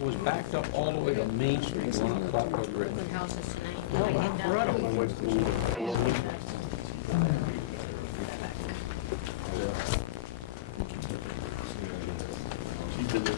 was backed up all the way to Main Street, going up Clockwood Ridge. What houses tonight? Oh, incredible. She did it.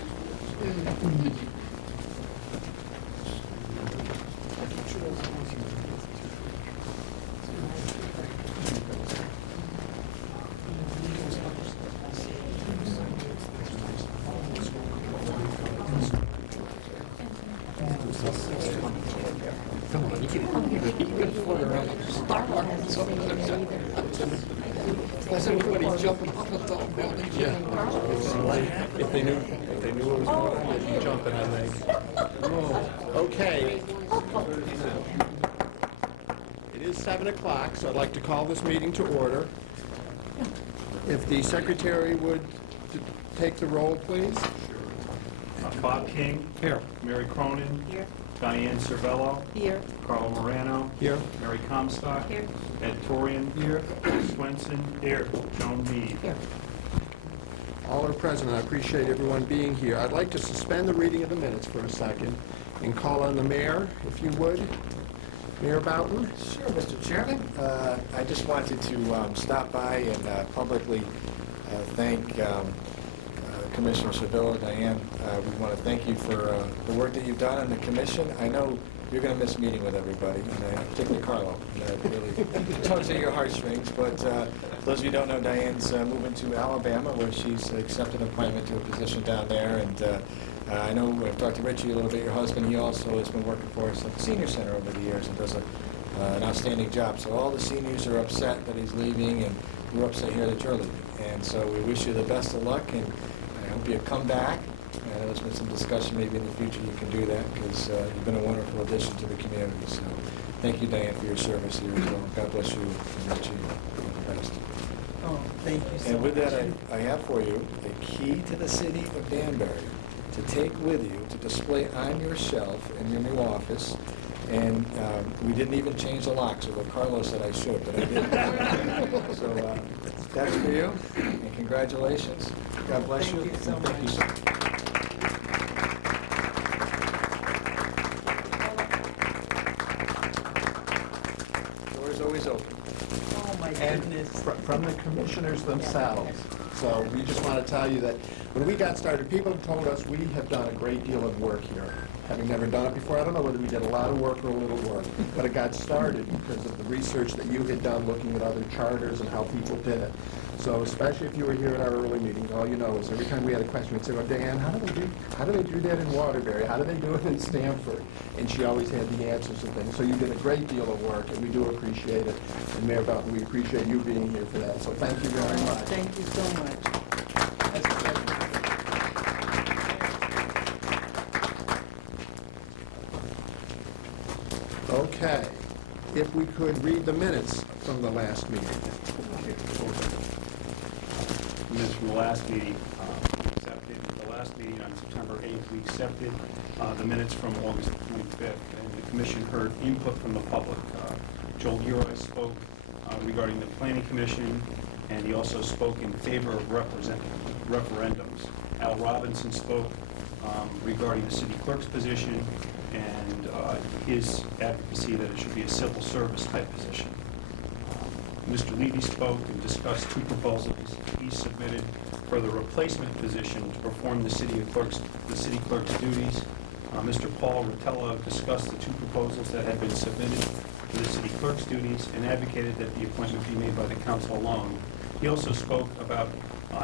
Come on, you can float around like a star rocket. As everybody's jumping off the top building. Yeah. If they knew what was going on, they'd be jumping, I think. Okay. It is 7 o'clock, so I'd like to call this meeting to order. If the secretary would take the roll, please. Bob King. Here. Mary Cronin. Here. Diane Cervello. Here. Carlo Morano. Here. Mary Comstock. Here. Ed Torian. Here. Swenson. Here. Joan Mead. Here. All are present. I appreciate everyone being here. I'd like to suspend the reading of the minutes for a second and call on the mayor, if you would. Mayor Boughton? Sure, Mr. Chairman. I just wanted to stop by and publicly thank Commissioner Cervello and Diane. We want to thank you for the work that you've done on the commission. I know you're going to miss meeting with everybody, and particularly Carlo. It really tugs at your heartstrings. But those of you who don't know, Diane's moving to Alabama, where she's accepted an appointment to a position down there. And I know I've talked to Richie a little bit, your husband. He also has been working for us at the senior center over the years and does an outstanding job. So all the seniors are upset that he's leaving, and we're upset here that you're leaving. And so we wish you the best of luck, and I hope you come back. There's been some discussion maybe in the future you can do that, because you've been a wonderful addition to the community. So thank you, Diane, for your service here as well. God bless you and Richie. All the best. Oh, thank you so And with much. that, I have for you the key to the city of Danbury to take with you to display on your shelf in your new office. And we didn't even change the locks, although Carlos said I should, but I didn't. So that's for you, and congratulations. God bless Thank you. you so Thank you, much. sir. Door is always open. Oh, my And goodness. from the commissioners themselves. So we just want to tell you that when we got started, people have told us we have done a great deal of work here. Having never done it before, I don't know whether we did a lot of work or a little work, but it got started because of the research that you had done looking at other charters and how people did it. So especially if you were here at our early meetings, all you know is every time we had a question, we'd say, well, Dan, how do they do that in Waterbury? How do they do it in Stamford? And she always had the answers and things. So you did a great deal of work, and we do appreciate it. And Mayor Boughton, we appreciate you being here for that. So thank you very much. Thank you so much. Okay, if we could read the minutes from the last meeting. Minutes from the last meeting, we accepted. The last meeting on September 8th, we accepted the minutes from August 25th, and the commission heard input from the public. Joel Leroy spoke regarding the planning commission, and he also spoke in favor of referendums. Al Robinson spoke regarding the city clerk's position and his advocacy that it should be a civil service type position. Mr. Levy spoke and discussed two proposals he submitted for the replacement position to perform the city clerk's duties. Mr. Paul Rotella discussed the two proposals that had been submitted for the city clerk's duties and advocated that the appointment be made by the council alone. He also spoke about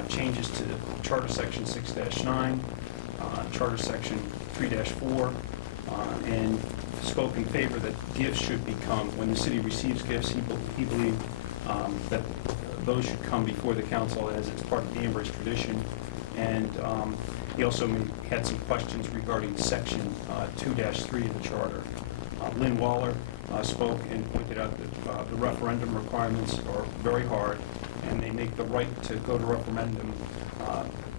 changes to Charter Section 6-9, Charter Section 3-4, and spoke in favor that gifts should become, when the city receives gifts, he believed that those should come before the council as it's part of Danbury's tradition. And he also had some questions regarding Section 2-3 of the Charter. Lynn Waller spoke and pointed out that the referendum requirements are very hard, and they make the right to go to referendum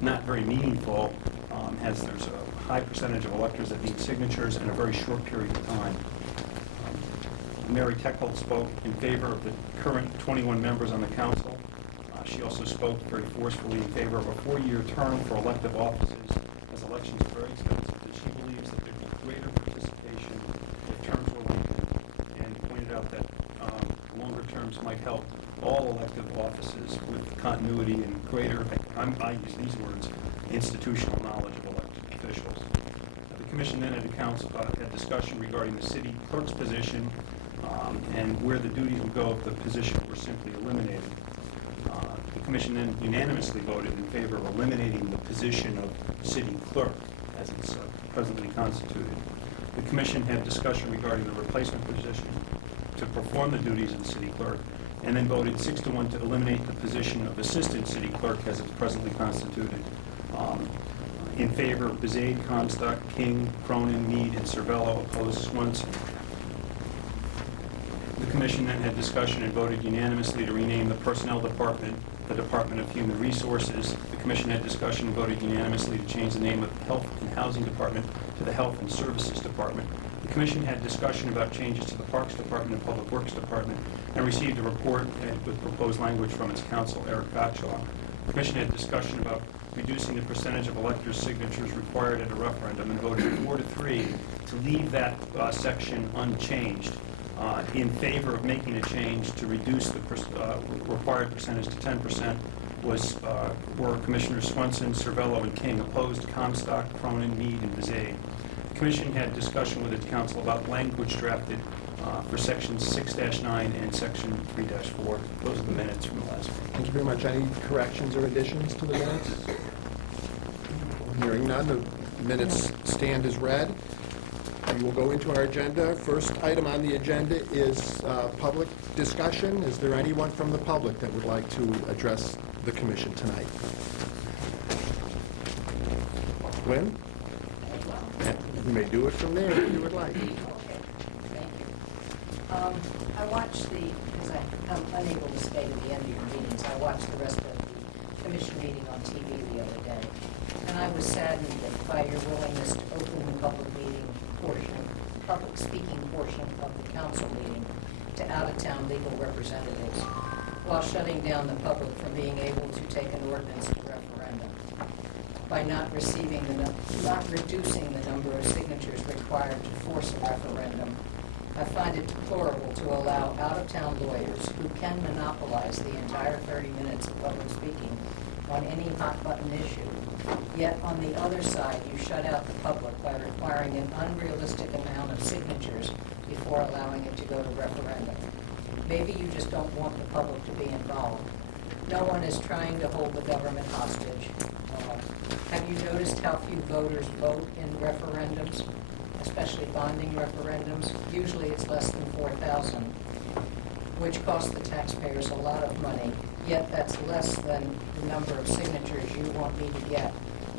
not very meaningful, as there's a high percentage of electors that need signatures in a very short period of time. Mary Techholt spoke in favor of the current 21 members on the council. She also spoke very forcefully in favor of a 4-year term for elective offices, as elections are very expensive, that she believes terms might help all elective offices with continuity and greater, I use these words, institutional knowledge of elected officials. The commission then had discussion regarding the city clerk's position and where the duties would go if the position were simply eliminated. The commission then unanimously voted in favor of eliminating the position of city clerk as it's presently constituted. The commission had discussion regarding the replacement position to perform the duties of the city clerk, and then voted 6-1 to eliminate the position of assistant city clerk as it's presently constituted. In favor of Bezade, Comstock, King, Cronin, Mead, and Cervello, opposed Swenson. The commission then had discussion and voted unanimously to rename the Personnel Department the Department of Human Resources. The commission had discussion and voted unanimously to change the name of the Health and Housing Department to the Health and Services Department. The commission had discussion about changes to the Parks Department and Public Works Department and received a report with proposed language from its counsel, Eric Gottschalk. The commission had discussion about reducing the percentage of electors' signatures required at a referendum and voted 4-3 to leave that section unchanged. In favor of making a change to reduce the required percentage to 10% were Commissioners Swenson, Cervello, and King. Opposed, Comstock, Cronin, Mead, and Bezade. The commission had discussion with its counsel about language drafted for sections 6-9 and section 3-4. Those are the minutes from the last meeting. Thank you very much. Any corrections or additions to the minutes? Hearing none, the minutes stand as read. We will go into our agenda. First item on the agenda is public discussion. Is there anyone from the public that would like to address the commission tonight? Gwen? You may do it from there if you would like. Okay, thank you. I watched because I'm unable to stay to the end of your meetings, I watched the rest of the commission meeting on TV the other day. And I was saddened by your willingness to open the public speaking portion of the council meeting to out-of-town legal representatives, while shutting down the public from being able to take an ordinance to referendum by not reducing the number of signatures required to force a referendum. I find it deplorable to allow out-of-town lawyers who can monopolize the entire 30 minutes of public speaking on any hot-button issue. Yet, on the other side, you shut out the public by requiring an unrealistic amount of signatures before allowing it to go to referendum. Maybe you just don't want the public to be involved. No one is trying to hold the government hostage. Have you noticed how few voters vote in referendums, especially bonding referendums? Usually it's less than 4,000, which costs the taxpayers a lot of money, yet that's less than the number of signatures you want me to get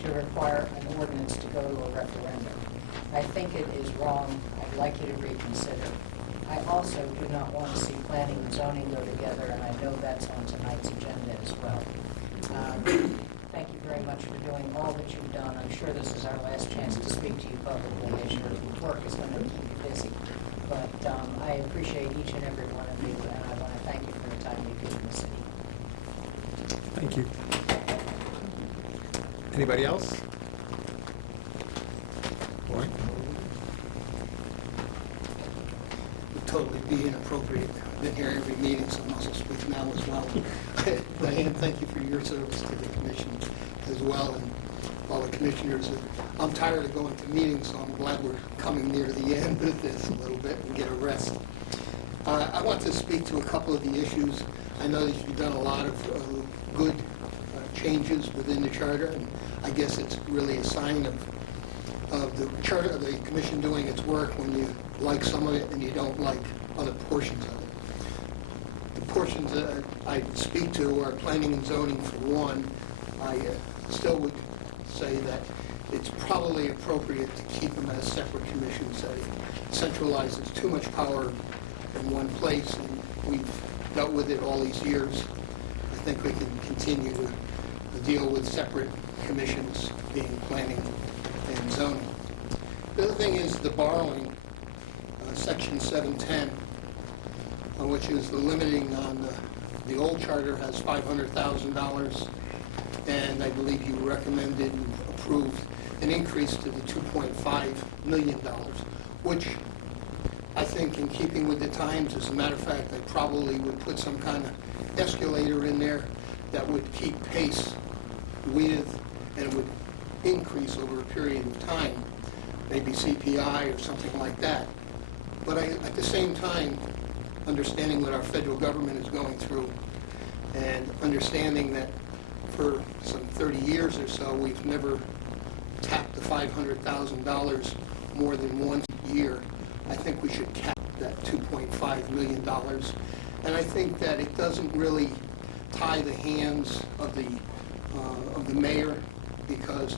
to require an ordinance to go to a referendum. I think it is wrong. I'd like you to reconsider. I also do not want to see planning and zoning go together, and I know that's on tonight's agenda as well. Thank you very much for doing all that you've done. I'm sure this is our last chance to speak to you publicly, as your work is going to keep you busy. But I appreciate each and every one of you, and I want to thank you for the time you've given the city. Thank you. Anybody else? Lauren? Would totally be inappropriate. I've been here every meeting, so I'm also speaking now as well. Diane, thank you for your service to the commission as well, and all the commissioners. I'm tired of going to meetings, so I'm glad we're coming near the end of this a little bit and get a rest. I want to speak to a couple of the issues. I know that you've done a lot of good changes within the charter, and I guess it's really a sign of the charter, of the commission doing its work when you like some of it and you don't like other portions of it. The portions that I speak to are planning and zoning for one. I still would say that it's probably appropriate to keep them as separate commissions. It centralizes too much power in one place, and we've dealt with it all these years. I think we can continue to deal with separate commissions, being planning and zoning. The other thing is the borrowing, section 710, which is the limiting on the old charter has $500,000, and I believe you recommended and approved an increase to the $2.5 million, which I think in keeping with the times, as a matter of fact, I probably would put some kind of escalator in there that would keep pace with and would increase over a period of time, maybe CPI or something like that. But at the same time, understanding what our federal government is going through and understanding that for some 30 years or so, we've never tapped the $500,000 more than once a year, I think we should cap that $2.5 million. And I think that it doesn't really tie the hands of the mayor, because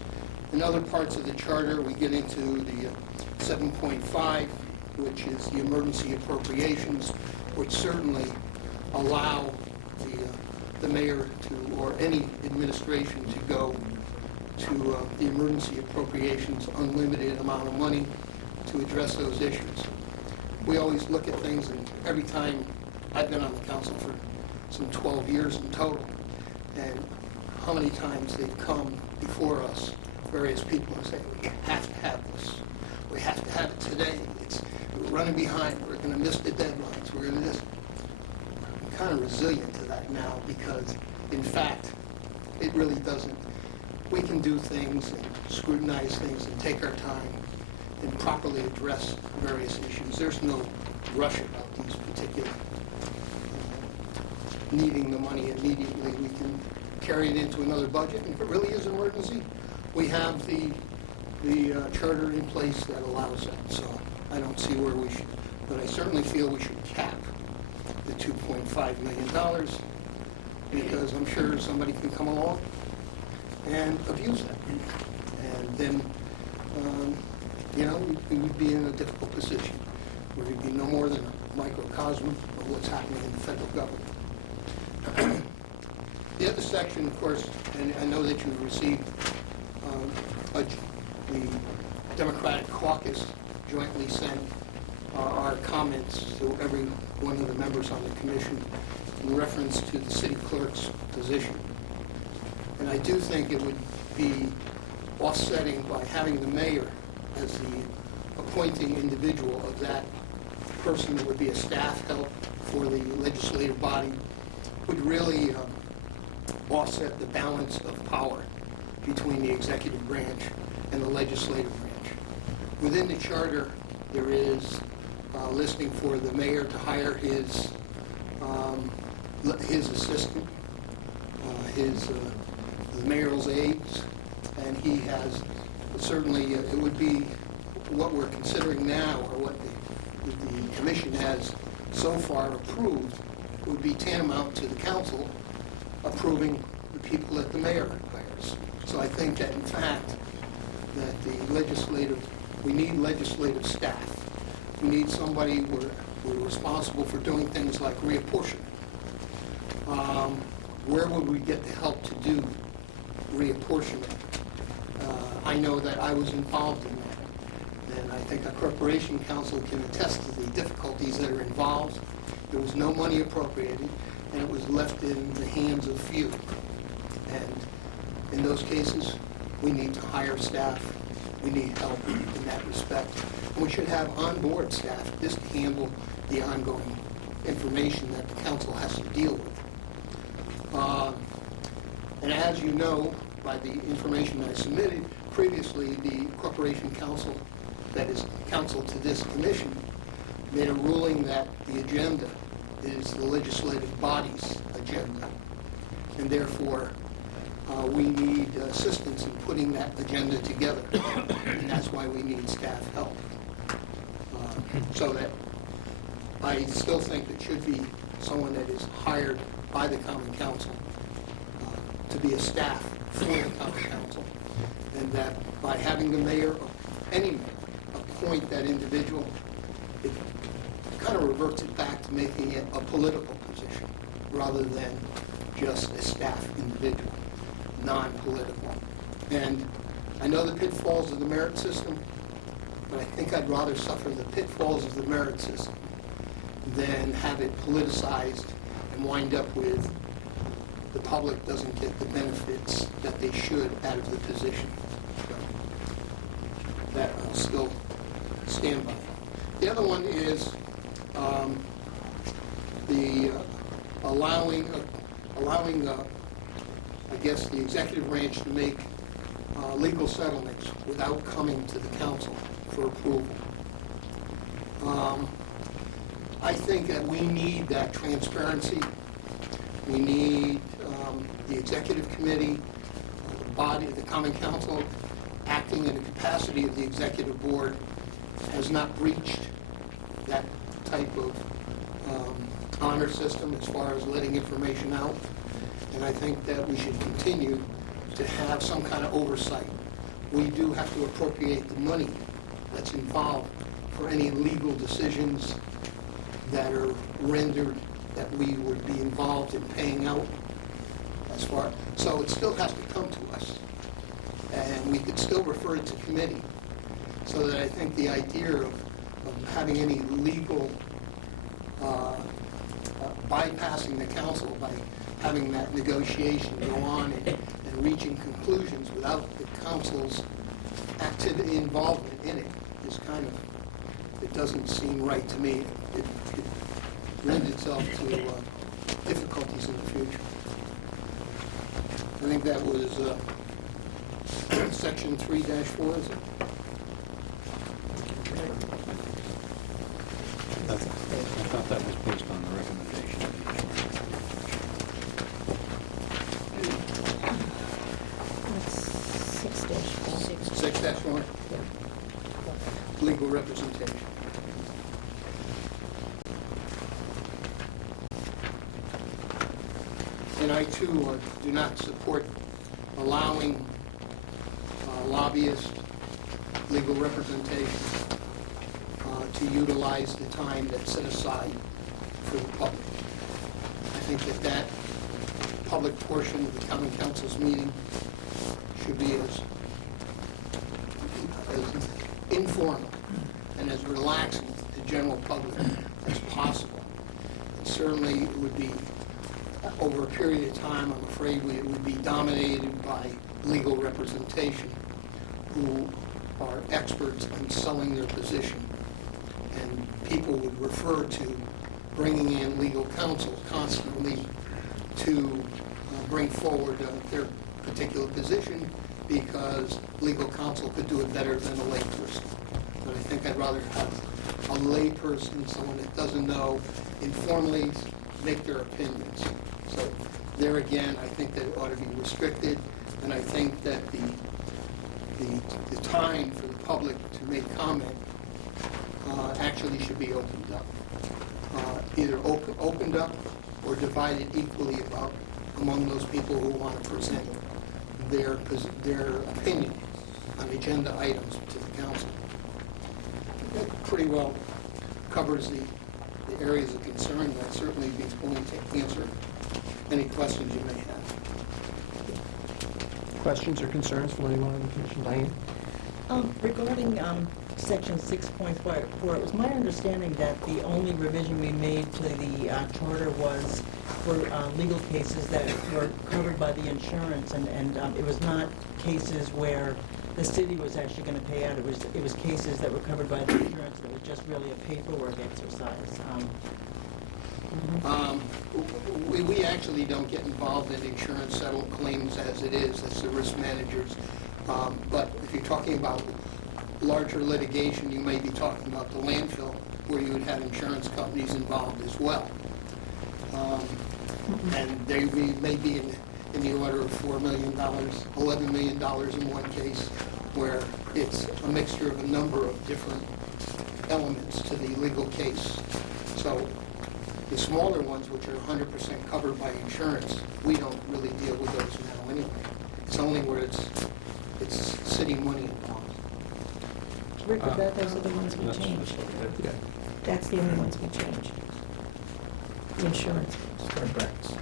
in other parts of the charter, we get into the 7.5, which is the emergency appropriations, which certainly allow the mayor to, or any administration to go to the emergency appropriations, unlimited amount of money to address those issues. We always look at things, and every time I've been on the council for some 12 years in total, and how many times they've come before us, various people, and say, we have to have this. We have to have it today. We're running behind. We're going to miss the deadlines. We're going to miss. I'm kind of resilient to that now because, in fact, it really doesn't. We can do things and scrutinize things and take our time and properly address various issues. There's no rush about these particular needing the money immediately. We can carry it into another budget, and if it really is an emergency, we have the charter in place that allows that. So I don't see where we should, but I certainly feel we should cap the $2.5 million, because I'm sure somebody can come along and abuse that. And then, we would be in a difficult position. We would be no more than a microcosm of what's happening in the federal government. The other section, of course, and I know that you've received the Democratic caucus jointly sent our comments to every one of the members on the commission in reference to the city clerk's position. And I do think it would be offsetting by having the mayor as the appointing individual of that person that would be a staff help for the legislative body, would really offset the balance of power between the executive branch and the legislative branch. Within the charter, there is listing for the mayor to hire his assistant, the mayor's aides, and he has certainly, it would be what we're considering now, or what the commission has so far approved, would be tantamount to the council approving the people that the mayor hires. So I think that, in fact, that we need legislative staff. We need somebody, we're responsible for doing things like reapportionment. Where would we get the help to do reapportionment? I know that I was involved in that, and I think our corporation council can attest to the difficulties that are involved. There was no money appropriated, and it was left in the hands of few. And in those cases, we need to hire staff. We need help in that respect. And we should have on-board staff just to handle the ongoing information that the council has to deal with. And as you know, by the information I submitted previously, the corporation council, that is council to this commission, made a ruling that the agenda is the legislative body's agenda, and therefore we need assistance in putting that agenda together, and that's why we need staff help. So that I still think it should be someone that is hired by the common council to be a staff for the common council, and that by having the mayor, any mayor, appoint that individual, it kind of reverts it back to making it a political position rather than just a staff individual, non-political. And I know the pitfalls of the merit system, but I think I'd rather suffer the pitfalls of the merit system than have it politicized and wind up with the public doesn't get the benefits that they should out of the position. So that I'll still stand by. The other one is the allowing, I guess, the executive branch to make legal settlements without coming to the council for approval. I think that we need that transparency. We need the executive committee, the body, the common council, acting in the capacity of the executive board, has not breached that type of honor system as far as letting information out. And I think that we should continue to have some kind of oversight. We do have to appropriate the money that's involved for any legal decisions that are rendered that we would be involved in paying out as far. So it still has to come to us. And we could still refer it to committee. So that I think the idea of having any legal bypassing the council by having that negotiation go on and reaching conclusions without the council's activity involvement in it is kind of, it doesn't seem right to me. It lends itself to difficulties in the future. I think that was section 3-4, is it? I thought that was based on the recommendation of the insurance. 6-4. Legal representation. And I too do not support allowing lobbyists, legal representation to utilize the time that's set aside for the public. I think that public portion of the common council's meeting should be as informal and as relaxing to the general public as possible. And certainly it would be, over a period of time, I'm afraid it would be dominated by legal representation who are experts in selling their position. And people would refer to bringing in legal counsel constantly to bring forward their particular position because legal counsel could do it better than a layperson. But I think I'd rather have a layperson, someone that doesn't know, informally make their opinions. So there again, I think that it ought to be restricted, and I think that the time for the public to make comment actually should be opened up. Either opened up or divided equally among those people who want to present their opinion on agenda items to the council. That pretty well covers the areas of concern, but I'd certainly be willing to answer any questions you may have. Questions or concerns from anyone on the commission? Diane? Regarding section 6.4, it was my understanding that the only revision we made to the charter was for legal cases that were covered by the insurance, and it was not cases where the city was actually going to pay out. It was cases that were covered by the insurance, and it was just really a paperwork exercise. We actually don't get involved in insurance settled claims as it is. That's the risk managers. But if you're talking about larger litigation, you may be talking about the landfill, where you would have insurance companies involved as well. And they may be in the order of $4 million, $11 million in one case, where it's a mixture of a number of different elements to the legal case. So the smaller ones, which are 100% covered by insurance, we don't really deal with those now anyway. It's only where it's city money involved. Rick, but those are the ones we That's- changed. yeah. That's the only ones we changed. The insurance. Correct.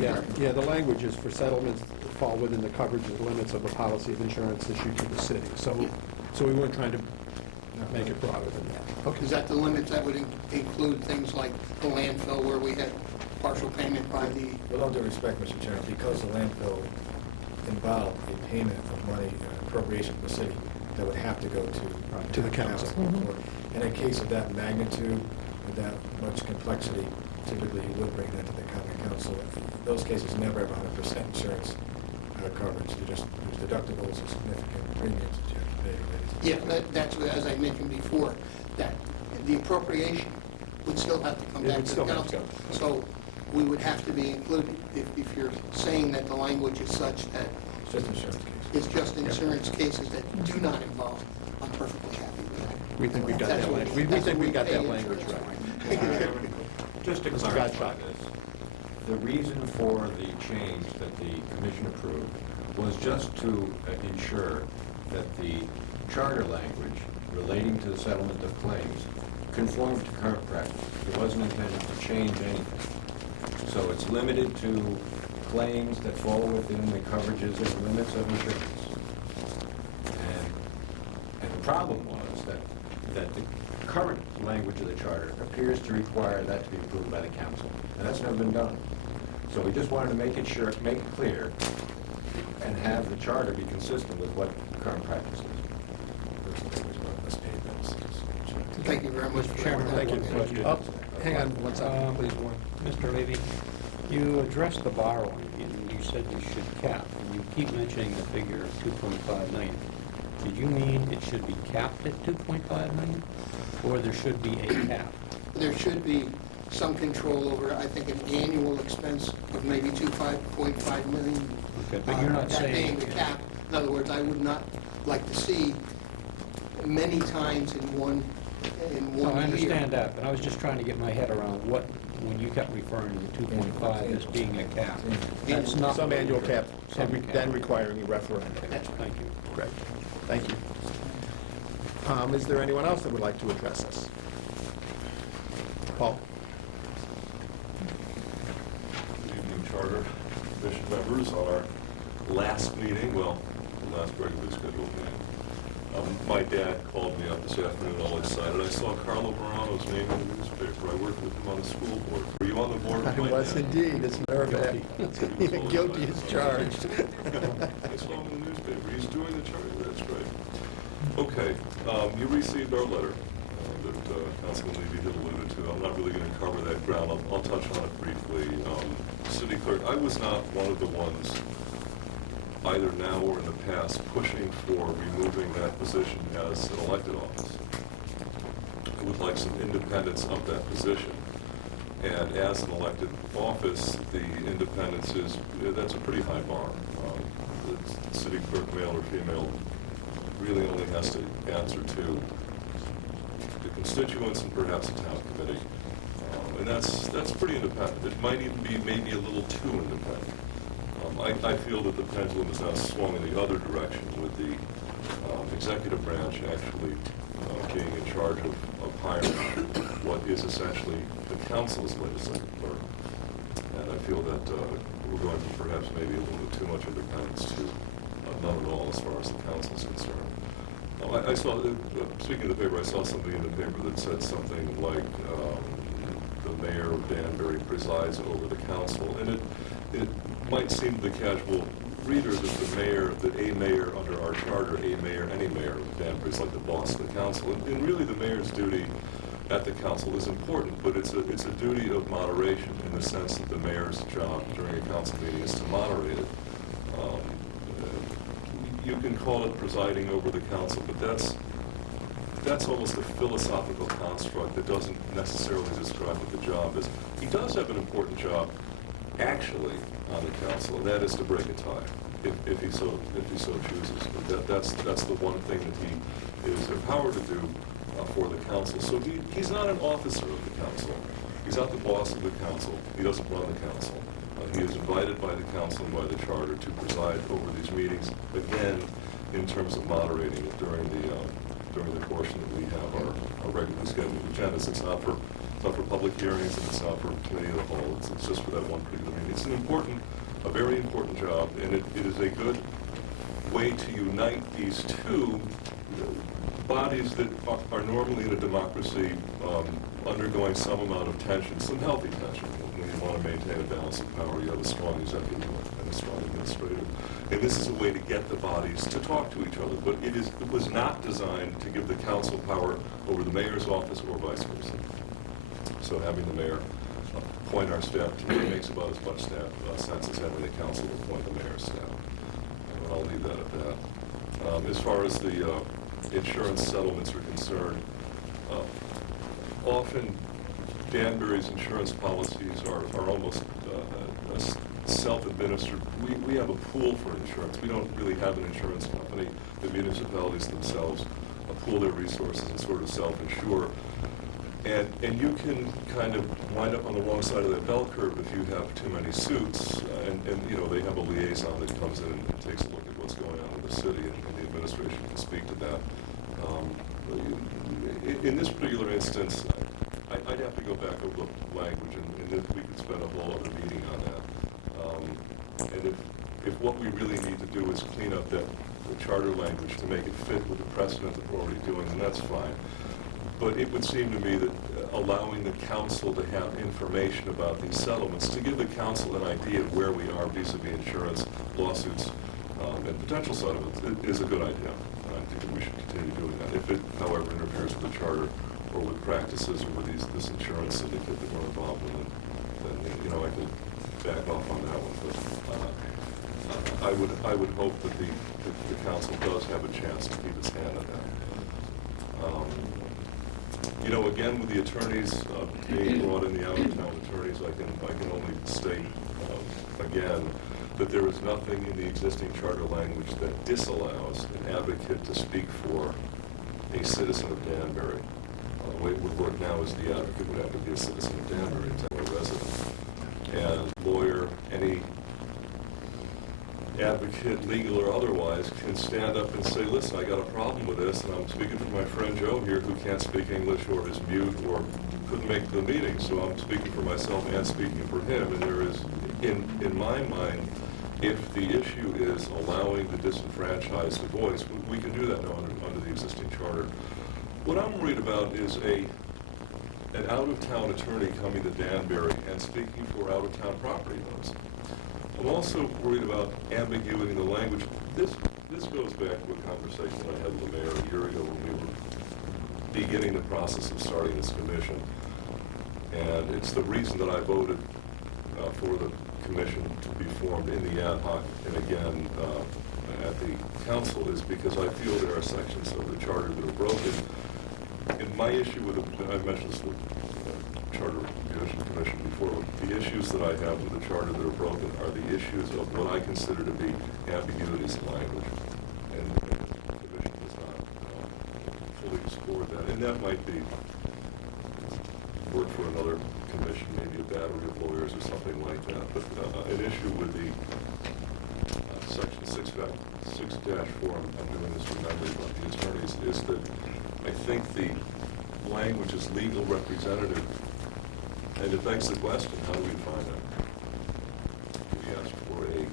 Yeah, yeah, the language is for settlements that fall within the coverage limits of a policy of insurance issued to the city. So we weren't trying to make it broader than that. Is that the limits that would include things like the landfill where we had partial payment by the... With all due respect, Mr. Chairman, because the landfill involved a payment of money and appropriation to the city, that would have to go to the council. in a case of that magnitude, with that much complexity, typically you would bring that to the common council. Those cases never have 100% insurance coverage. There's deductibles or significant premiums that you have to pay related to. Yeah, that's what, as I mentioned before, that the appropriation would still have to come It back would to the still have to council. go. So we would have to be included, if you're saying that the language is such that It's just insurance cases. it's just insurance cases that do not involve, I'm perfectly happy with that. We think we got That's that what language, we that's think what we got pay that language insurance right. Just to Mr. clarify Gottschalk. this, the reason for the change that the commission approved was just to ensure that the charter language relating to the settlement of claims conformed to current practice. It wasn't intended to change anything. So it's limited to claims that fall within the coverages and limits of insurance. And the problem was that the current language of the charter appears to require that to be approved by the council, and that's never been done. So we just wanted to make it clear, and have the charter be consistent with what current practice is. Thank you very much. Mr. Chairman, thank you. Oh, hang on one second, please, Warren. Mr. Levy, you addressed the borrowing, and you said you should cap, and you keep mentioning the figure of 2.5 million. Did you mean it should be capped at 2.5 million, or there should be a cap? There should be some control over, I think, an annual expense of maybe 2.5 million. Okay, but you're not That being saying... the cap. In other words, I would not like to see many times in one No, year. I understand that, but I was just trying to get my head around what, when you kept referring to the 2.5 as being a cap. That's not... Some annual cap, Some and cap. then requiring a referendum. Thank you. Correct. Thank you. Is there anyone else that would like to address us? Paul? Good evening, Charter Commission members. On our last meeting, well, the last regularly scheduled meeting, my dad called me up this afternoon all excited. I saw Carlo Morano's name in the newspaper. I worked with him on the school board. Were you on the board with I my was dad? indeed, it's nerve. Guilty as charged. I saw him in the newspaper. He's doing the charter. That's great. Okay, you received our letter that Councilman Levy had alluded to. I'm not really going to cover that ground. I'll touch on it briefly. City Clerk, I was not one of the ones, either now or in the past, pushing for removing that position as an elected office. I would like some independence of that position. And as an elected office, the independence that's a pretty high bar. The city clerk, male or female, really only has to answer to the constituents and perhaps a town committee. And that's pretty independent. It might even be maybe a little too independent. I feel that the pendulum is now swung in the other direction with the executive branch actually being in charge of hiring what is essentially the council's legislative clerk. And I feel that we're going to perhaps maybe a little bit too much independence to none at all as far as the council is concerned. I saw, speaking of the paper, I saw something in the paper that said something like the mayor of Danbury presides over the council, and it might seem to the casual reader that a mayor under our charter, a mayor, any mayor of Danbury is like the boss of the council. And really the mayor's duty at the council is important, but it's a duty of moderation in the sense that the mayor's job during a council meeting is to moderate it. You can call it presiding over the council, but that's almost a philosophical construct that doesn't necessarily describe what the job is. He does have an important job, actually, on the council, and that is to break a tie, if he so chooses. But that's the one thing that he is empowered to do for the council. So he's not an officer of the council. He's not the boss of the council. He doesn't run the council. He is invited by the council and by the charter to preside over these meetings, again, in terms of moderating it during the portion that we have our regularly scheduled agendas. It's not for public hearings, and it's not for committee of the whole. It's just for that one particular meeting. It's a very important job, and it is a good way to unite these two bodies that are normally in a democracy undergoing some amount of tension, some healthy tension. When you want to maintain a balance of power, you have a strong executive and a strong administrative. And this is a way to get the bodies to talk to each other. But it was not designed to give the council power over the mayor's office or vice versa. So having the mayor appoint our staff to me makes about as much sense as having the council appoint the mayor's staff. And I'll leave that at that. As far as the insurance settlements are concerned, often Danbury's insurance policies are almost self-administered. We have a pool for insurance. We don't really have an insurance company. The municipalities themselves pool their resources and sort of self-insure. And you can kind of wind up on the wrong side of that bell curve if you have too many suits. And you know, they have a liaison that comes in and takes a look at what's going on in the city, and the administration can speak to that. In this particular instance, I'd have to go back over the language, and we could spend a whole other meeting on that. And if what we really need to do is clean up the charter language to make it fit with the precedent that we're already doing, then that's fine. But it would seem to me that allowing the council to have information about these settlements, to give the council an idea of where we are vis-a-vis insurance, lawsuits, and potential settlements is a good idea. I think that we should continue doing that. If it, however, interferes with the charter or with practices or with this insurance syndicate that we're involved with, then you know, I could back off on that one. But I would hope that the council does have a chance to keep its hand on that. You know, again, with the attorneys being brought in, the out-of-town attorneys, I can only state again that there is nothing in the existing charter language that disallows an advocate to speak for a citizen of Danbury. The way it would work now is the advocate would have to be a citizen of Danbury, a resident. And lawyer, any advocate, legal or otherwise, can stand up and say, listen, I got a problem with this, and I'm speaking for my friend Joe here who can't speak English or is mute or couldn't make the meeting, so I'm speaking for myself and speaking for him. And there is, in my mind, if the issue is allowing the disenfranchised a voice, we can do that now under the existing charter. What I'm worried about is an out-of-town attorney coming to Danbury and speaking for out-of-town property owners. I'm also worried about ambiguity in the language. This goes back to a conversation I had with the mayor a year ago when we were beginning the process of starting this commission. And it's the reason that I voted for the commission to be formed in the ad hoc and again at the council is because I feel there are sections of the charter that are broken. And my issue with it, I've mentioned this with Charter Commission before, the issues that I have with the charter that are broken are the issues of what I consider to be ambiguities in language. And the commission does not fully explore that. And that might be work for another commission, maybe a battery of lawyers or something like that. But an issue with the section 6-4, I'm doing this remembering about the attorneys, is that I think the language is legal representative, and it begs the question, how do we define that? Did you ask for a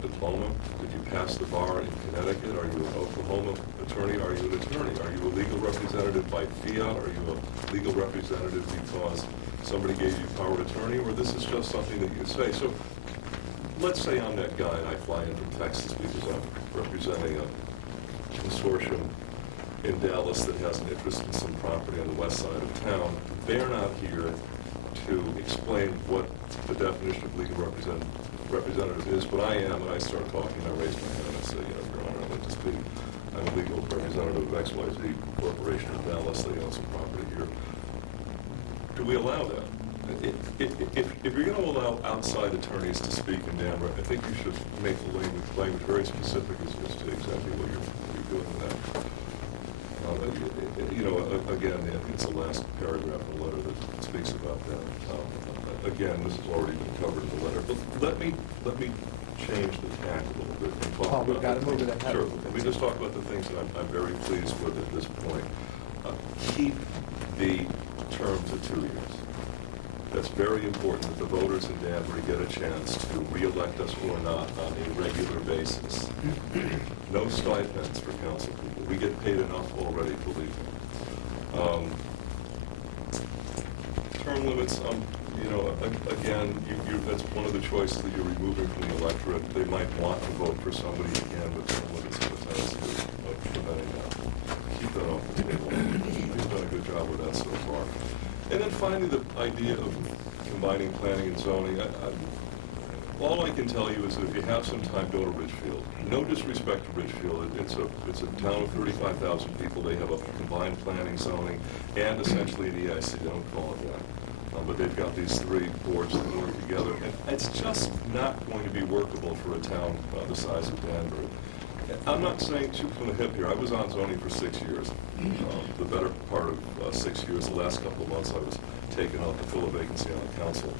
diploma? Did you pass the bar in Connecticut? Are you an Oklahoma attorney? Are you an attorney? Are you a legal representative by fiat? Are you a legal representative because somebody gave you power of attorney? Or this is just something that you say? So let's say I'm that guy and I fly in from Texas because I'm representing a consortium in Dallas that has an interest in some property on the west side of town. They're not here to explain what the definition of legal representative is, but I am, and I start talking, I raise my hand and I say, Your Honor, I'd like to speak. I'm a legal representative of XYZ Corporation in Dallas. They own some property here. Do we allow that? If you're going to allow outside attorneys to speak in Danbury, I think you should make the language very specific as to exactly what you're doing with that. Again, it's the last paragraph of the letter that speaks about that. Again, this has already been covered in the letter, but let me change the tack a little bit and talk Paul, about... we've got to move it ahead. Sure. Let me just talk about the things that I'm very pleased with at this point. Keep the term to 2 years. That's very important that the voters in Danbury get a chance to re-elect us or not on a regular basis. No stipends for council people. We get paid enough already, believe me. Term limits, again, that's one of the choices that you're removing from the electorate. They might want to vote for somebody again, but term limits have a tendency of preventing that. Keep that off the table. We've done a good job with that so far. And then finally, the idea of combining planning and zoning. All I can tell you is that if you have some time, go to Ridgefield. No disrespect to Ridgefield. It's a town of 35,000 people. They have a combined planning, zoning, and essentially an EIC. They don't call it that. But they've got these three boards that work together. And it's just not going to be workable for a town the size of Danbury. I'm not saying shoot from the hip here. I was on zoning for 6 years. The better part of 6 years. The last couple of months I was taken out to fill a vacancy on the council.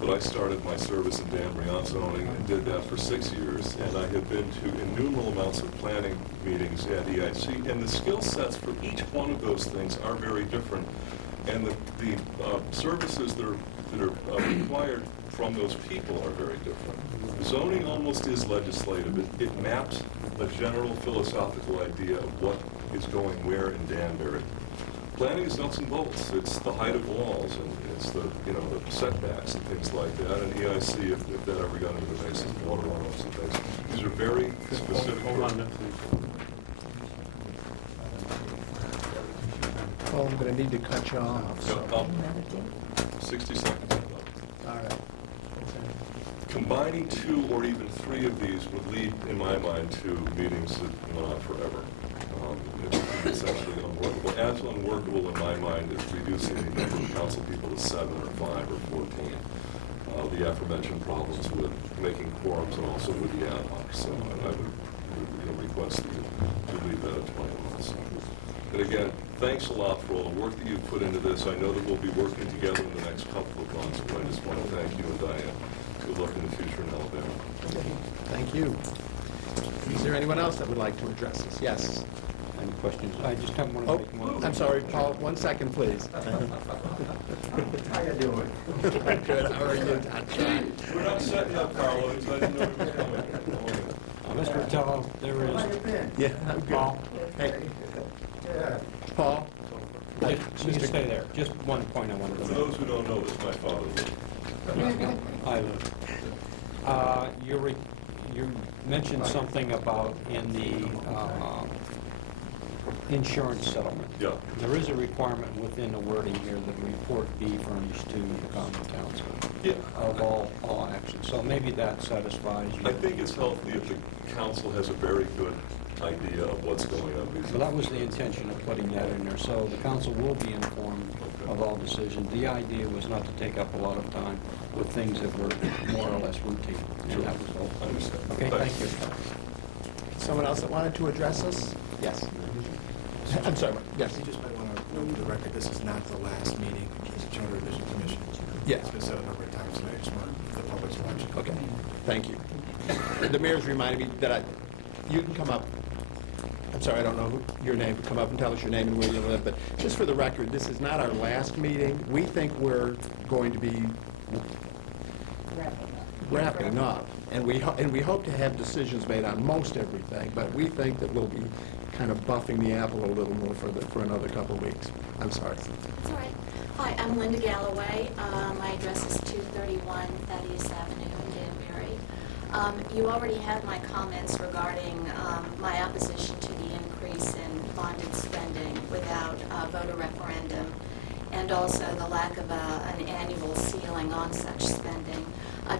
But I started my service in Danbury on zoning and did that for 6 years. And I have been to innumerable amounts of planning meetings at EIC. And the skill sets for each one of those things are very different. And the services that are required from those people are very different. Zoning almost is legislative. It maps a general philosophical idea of what is going where in Danbury. Planning is nuts and bolts. It's the height of walls, and it's the the setbacks and things like that. And EIC, if that ever got into the basic water runoffs and things, these are very specific. Hold on a minute, please. Well, I'm going to need to cut you off, so. Yeah, 60 seconds. All right. Combining 2 or even 3 of these would lead, in my mind, to meetings that went on forever. It would be essentially unworkable. As unworkable, in my mind, is reducing the number of council people to 7 or 5 or 14. The aforementioned problems with making quorums and also with the ad hoc. So I would request that you leave that at 20 months. And again, thanks a lot for all the work that you've put into this. I know that we'll be working together in the next couple of months, but I just want to thank you and Diane. Good luck in the future in Alabama. Thank you. Is there anyone else that would like to address us? Yes. Any questions? I just have one. Oh, I'm sorry, Paul, 1 second, please. How you doing? Good, how are you? We're not setting up, Carlo. I didn't know it was coming. Mr. Vitello, there is. Yeah, I'm good. Paul, Hey, Paul? just stay there. Just one point I wanted to For make. those who don't know, this my father lived. Hi, Lou. You mentioned something about in the insurance settlement. Yeah. There is a requirement within the wording here that a report be furnished to the common council Yeah. of all actions. So maybe that satisfies you. I think it's healthy if the council has a very good idea of what's going on. So that was the intention of putting that in there. So the council will be informed of all decisions. The idea was not to take up a lot of time with things that were more or less routine. And that was all. I understand. Okay, thank you. Someone else that wanted to address us? Yes. I'm sorry, yes. You just might want to note for the record, this is not the last meeting as a Charter Revision Commission. Yes. It's been said a number of times, and I just want the public's watching. Okay, thank you. The mayor's reminded me that you can come up, I'm sorry, I don't know your name, but come up and tell us your name and where you live, but just for the record, this is not our last meeting. We think we're going to be wrapping up, and we hope to have decisions made on most everything, but we think that we'll be kind of buffing the apple a little more for another couple of weeks. I'm sorry. That's all right. Hi, I'm Linda Galloway. My address is 231 Thaddeus Avenue in Danbury. You already had my comments regarding my opposition to the increase in bonded spending without a voter referendum, and also the lack of an annual ceiling on such spending.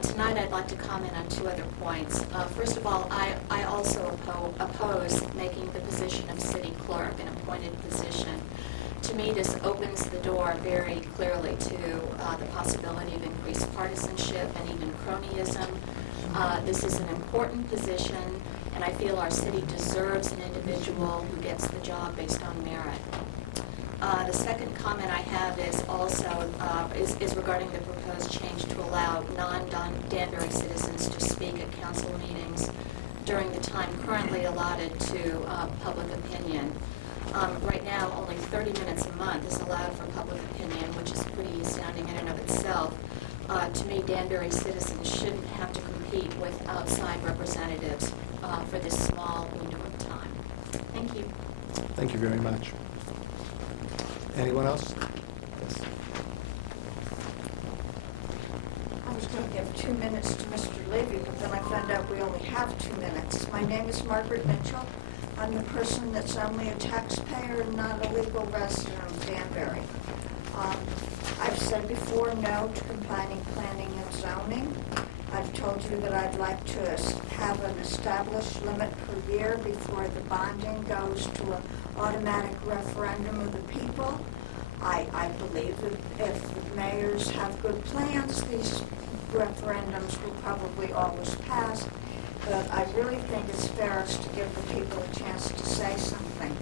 Tonight I'd like to comment on 2 other points. First of all, I also oppose making the position of city clerk an appointed position. To me, this opens the door very clearly to the possibility of increased partisanship and even cronyism. This is an important position, and I feel our city deserves an individual who gets the job based on merit. The second comment I have is also is regarding the proposed change to allow non-Danbury citizens to speak at council meetings during the time currently allotted to public opinion. Right now, only 30 minutes a month is allowed for public opinion, which is pretty astounding in and of itself. To me, Danbury citizens shouldn't have to compete with outside representatives for this small window of time. Thank you. Thank you very much. Anyone else? Yes. I was going to give 2 minutes to Mr. Levy, but then I found out we only have 2 minutes. My name is Margaret Mitchell. I'm the person that's only a taxpayer and not a legal resident of Danbury. I've said before no to combining planning and zoning. I've told you that I'd like to have an established limit per year before the bonding goes to an automatic referendum of the people. I believe that if the mayors have good plans, these referendums will probably always pass. But I really think it's fairest to give the people a chance to say something.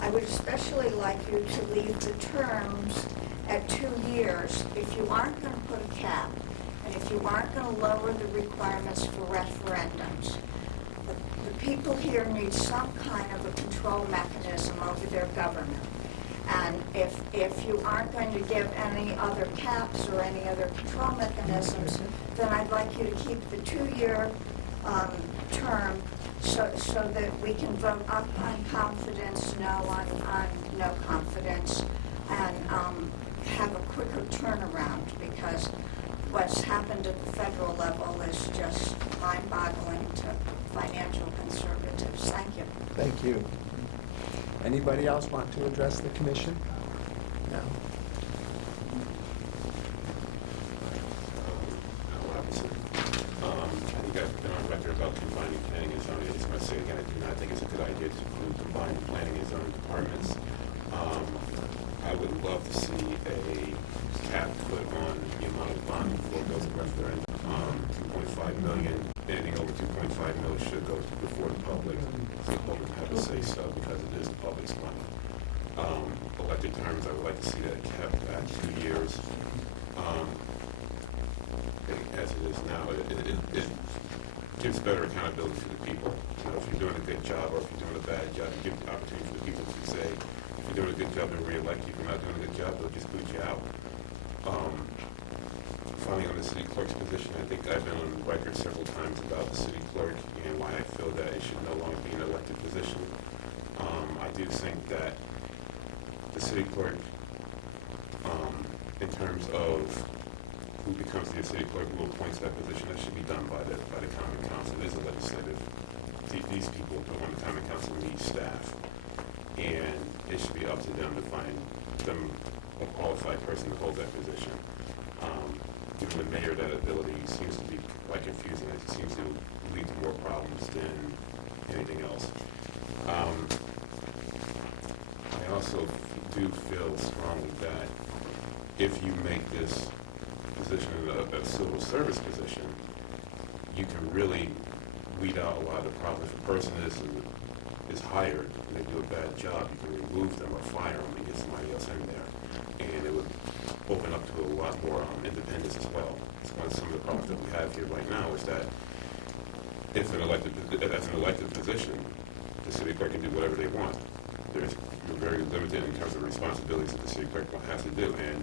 I would especially like you to leave the terms at 2 years if you aren't going to put a cap and if you aren't going to lower the requirements for referendums. The people here need some kind of a control mechanism over their government. And if you aren't going to give any other caps or any other control mechanisms, then I'd like you to keep the 2-year term so that we can vote up on confidence, no on no confidence, and have a quicker turnaround, because what's happened at the federal level is just mind-boggling to financial conservatives. Thank you. Thank you. Anybody else want to address the commission? No. I think I've been on record about combining planning and zoning. I just want to say again, I do not think it's a good idea to combine planning and zoning departments. I would love to see a cap put on the amount of bond before it goes to referendum. 2.5 million, anything over 2.5 million should go before the public. So the public have a say so because it is the public's money. Elected terms, I would like to see that kept at 2 years. As it is now, it gives better accountability to the people. You know, if you're doing a good job or if you're doing a bad job, you give the opportunity for the people to say, if you're doing a good job, they'll re-elect you. If you're not doing a good job, they'll just boot you out. Finally, on the city clerk's position, I think I've been on record several times about the city clerk and why I feel that it should no longer be an elected position. I do think that the city clerk, in terms of who becomes the city clerk, who appoints that position, that should be done by the common council. It is a legislative. These people on the common council need staff, and it should be up to them to find them a qualified person to hold that position. Giving the mayor that ability seems to be quite confusing. It seems to lead to more problems than anything else. I also do feel strongly that if you make this position a civil service position, you can really weed out a lot of the problems. If a person is hired and they do a bad job, you can remove them or fire them and get somebody else in there. And it would open up to a lot more independence as well. Some of the problems that we have here right now is that if that's an elected position, the city clerk can do whatever they want. You're very limited in terms of the responsibilities that the city clerk has to do. And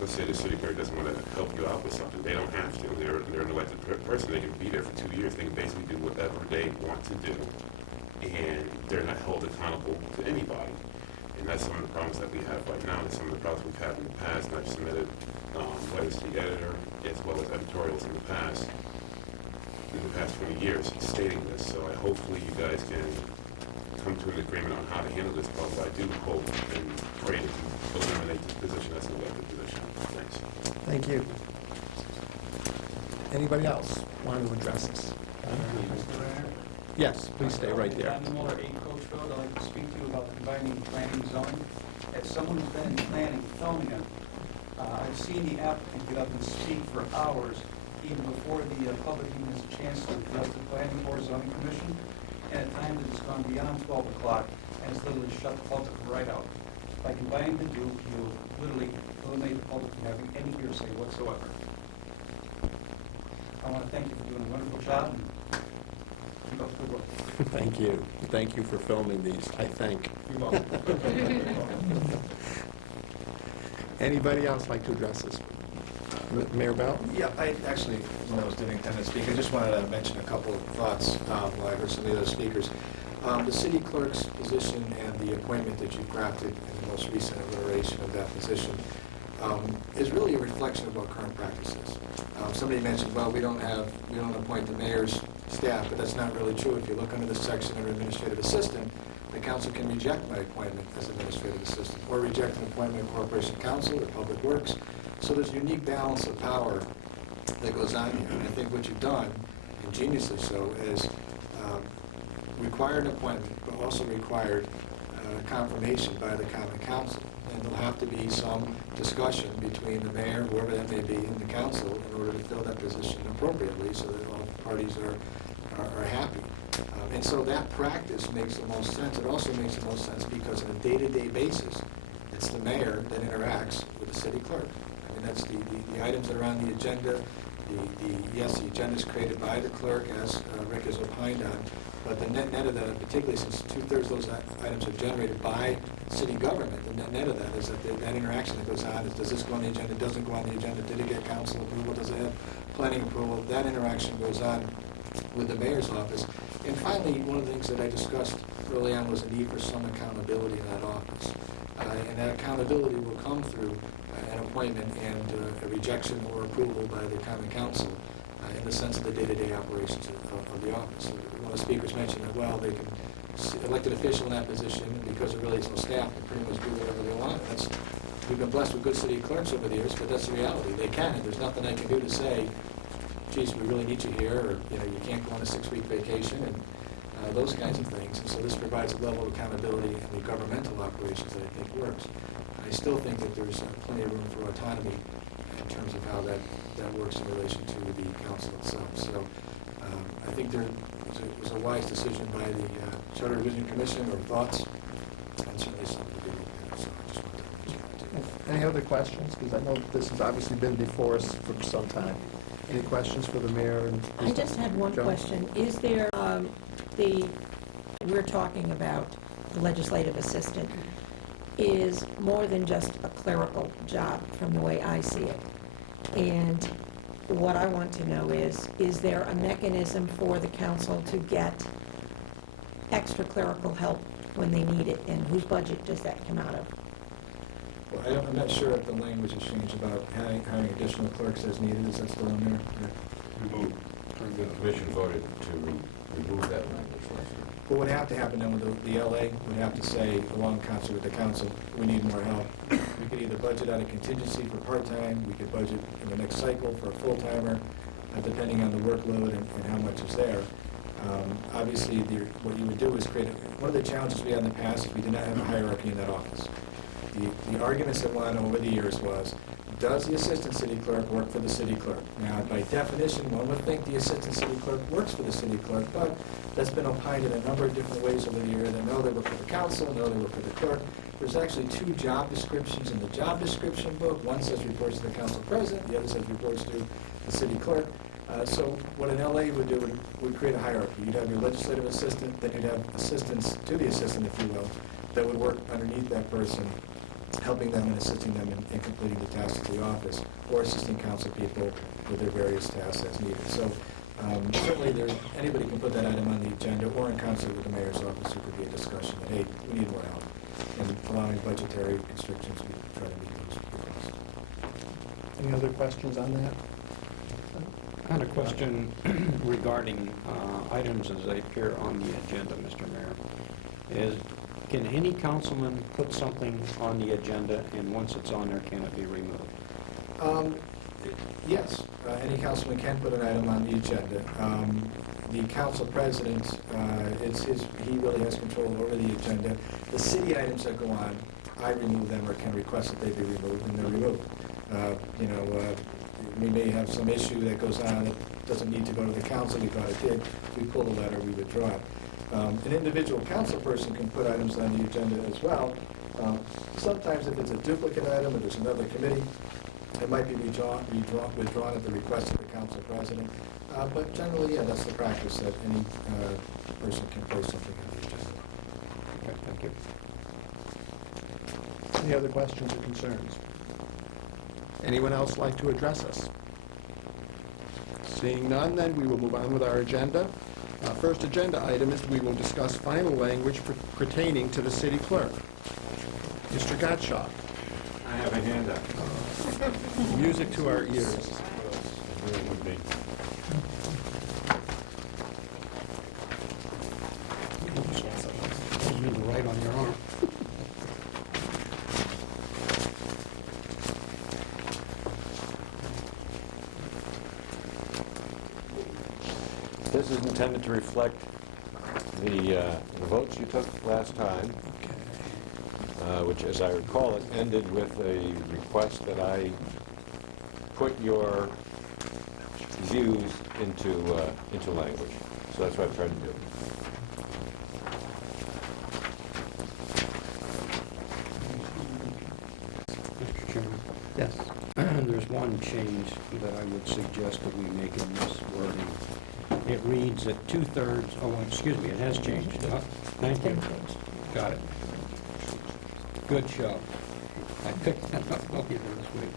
let's say the city clerk doesn't want to help you out with something. They don't have to. They're an elected person. They can be there for 2 years. They can basically do whatever they want to do. And they're not held accountable to anybody. And that's some of the problems that we have right now. And some of the problems we've had in the past. And I've submitted letters to the editor as well as editorials in the past 20 years stating this. So hopefully you guys can come to an agreement on how to handle this problem. I do hope and pray that you eliminate this position as an elected position. Thanks. Thank you. Anybody else want to address this? Yes, please stay right there. I'm Miller, 8 Coach Road. I'd like to speak to you about combining planning and zoning. As someone who's been in planning, filming it, I've seen the applicant get up and speak for hours, even before the public even has a chance to address the planning or zoning commission. And at times it's gone beyond 12 o'clock and it's literally shut the public right out. By combining the two, you literally eliminate the public from having any hearsay whatsoever. I want to thank you for doing a wonderful job and keep up the good work. Thank you. Thank you for filming these, I think. You're welcome. Anybody else like to address this? Mayor Bell? Yeah, I actually, when I was didn't intend to speak, I just wanted to mention a couple of thoughts while I heard some of the other speakers. The city clerk's position and the appointment that you've crafted in the most recent iteration of that position is really a reflection of what current practice is. Somebody mentioned, well, we don't appoint the mayor's staff, but that's not really true. If you look under the section under administrative assistant, the council can reject my appointment as administrative assistant, or reject an appointment of corporation counsel or public works. So there's a unique balance of power that goes on here. And I think what you've done, ingeniously so, is required an appointment, but also required confirmation by the common council. And there'll have to be some discussion between the mayor, whoever that may be, and the council in order to fill that position appropriately so that all parties are happy. And so that practice makes the most sense. It also makes the most sense because on a day-to-day basis, it's the mayor that interacts with the city clerk. I mean, that's the items that are on the agenda. Yes, the agenda is created by the clerk, as Rick has opined on, but the net of that, particularly since 2/3 of those items are generated by city government, the net of that is that interaction that goes on is, does this go on the agenda, doesn't go on the agenda, did it get council approval, does it have planning approval? That interaction goes on with the mayor's office. And finally, one of the things that I discussed early on was the need for some accountability in that office. And that accountability will come through an appointment and a rejection or approval by the common council in the sense of the day-to-day operations of the office. One of the speakers mentioned that, well, they can elected official in that position, and because there really is no staff, they pretty much do whatever they want. We've been blessed with good city clerks over the years, but that's the reality. They can, and there's nothing I can do to say, geez, we really need you here, or you can't go on a 6-week vacation, and those kinds of things. And so this provides a level of accountability in the governmental operations that I think works. I still think that there's plenty of room for autonomy in terms of how that works in relation to the council itself. So I think there was a wise decision by the Charter Revision Commission, or thoughts, and certainly something to do with that. So I just wanted to mention that too. Any other questions? Because I know this has obviously been before us for some time. Any questions for the mayor? And I just had one Joe? question. Is there, we're talking about the legislative assistant, is more than just a clerical job from the way I see it. And what I want to know is there a mechanism for the council to get extra clerical help when they need it? And whose budget does that come out of? Well, I'm not sure if the language has changed about hiring additional clerks as needed. Is that still in there? Removed. The commission voted to remove that language last year. What would have to happen then with the LA would have to say, along in concert with the council, we need more help. We could either budget out of contingency for part-time, we could budget in the next cycle for a full-timer, depending on the workload and how much is there. Obviously, what you would do is create one of the challenges we had in the past is we did not have a hierarchy in that office. The arguments that went on over the years was, does the assistant city clerk work for the city clerk? Now, by definition, one would think the assistant city clerk works for the city clerk, but that's been opined in a number of different ways over the year. That no, they work for the council, no, they work for the clerk. There's actually 2 job descriptions in the job description book. One says reports to the council president, the other says reports to the city clerk. So what an LA would do would create a hierarchy. You'd have your legislative assistant, then you'd have assistants to the assistant, if you will, that would work underneath that person, helping them and assisting them in completing the tasks of the office, or assisting council people with their various tasks as needed. So certainly anybody can put that item on the agenda, or in concert with the mayor's office, there could be a discussion that, hey, we need more help. And allowing budgetary constrictions, we try to meet those requests. Any other questions on that? I had a question regarding items as they appear on the agenda, Mr. Mayor. Can any councilman put something on the agenda, and once it's on there, can it be removed? Yes, any councilman can put an item on the agenda. The council president, he really has control over the agenda. The city items that go on, I remove them or can request that they be removed, and they're removed. We may have some issue that goes on that doesn't need to go to the council. We thought it did. We pull the letter, we withdraw it. An individual council person can put items on the agenda as well. Sometimes if it's a duplicate item or there's another committee, it might be withdrawn at the request of the council president. But generally, yeah, that's the practice, that any person can place something on the agenda. Okay, thank you. Any other questions or concerns? Anyone else like to address us? Seeing none, then we will move on with our agenda. First agenda item is we will discuss final language pertaining to the city clerk. Mr. Gottschalk, I have a hand up. music to our ears. It really would be. You're right on your arm. This is intended to reflect the votes you took last time, which, as I recall, it ended with a request that I put your views into language. So that's what I've tried to do. Mr. Chairman, Yes. there's one change that I would suggest that we make in this wording. It reads that 2/3, oh, excuse me, it has changed. Thank you. Got it. Good show. I picked that up earlier this week.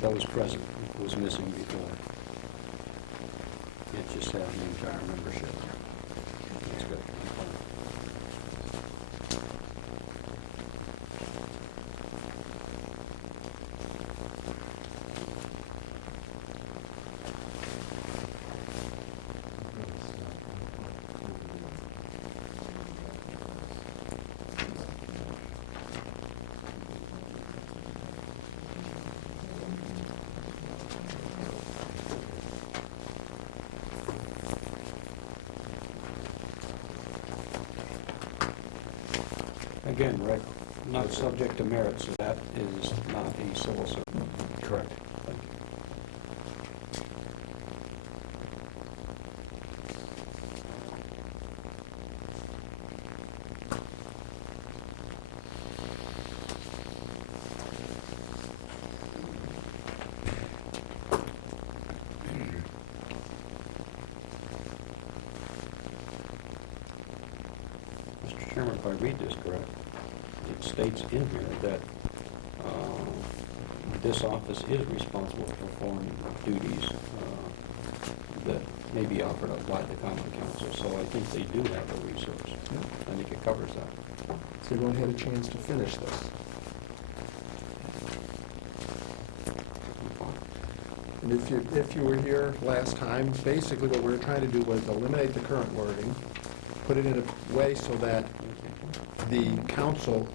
Those present, it was missing before. It just had the entire membership. That's good. Again, Rick, not subject to merit, so that is not a civil servant. Correct. Mr. Chairman, if I read this correct, it states in here that this office is responsible for performing duties that may be offered up by the common council, so I think they do have a resource. I think it covers that. So everyone had a chance to finish this. And if you were here last time, basically what we were trying to do was eliminate the current wording, put it in a way so that the council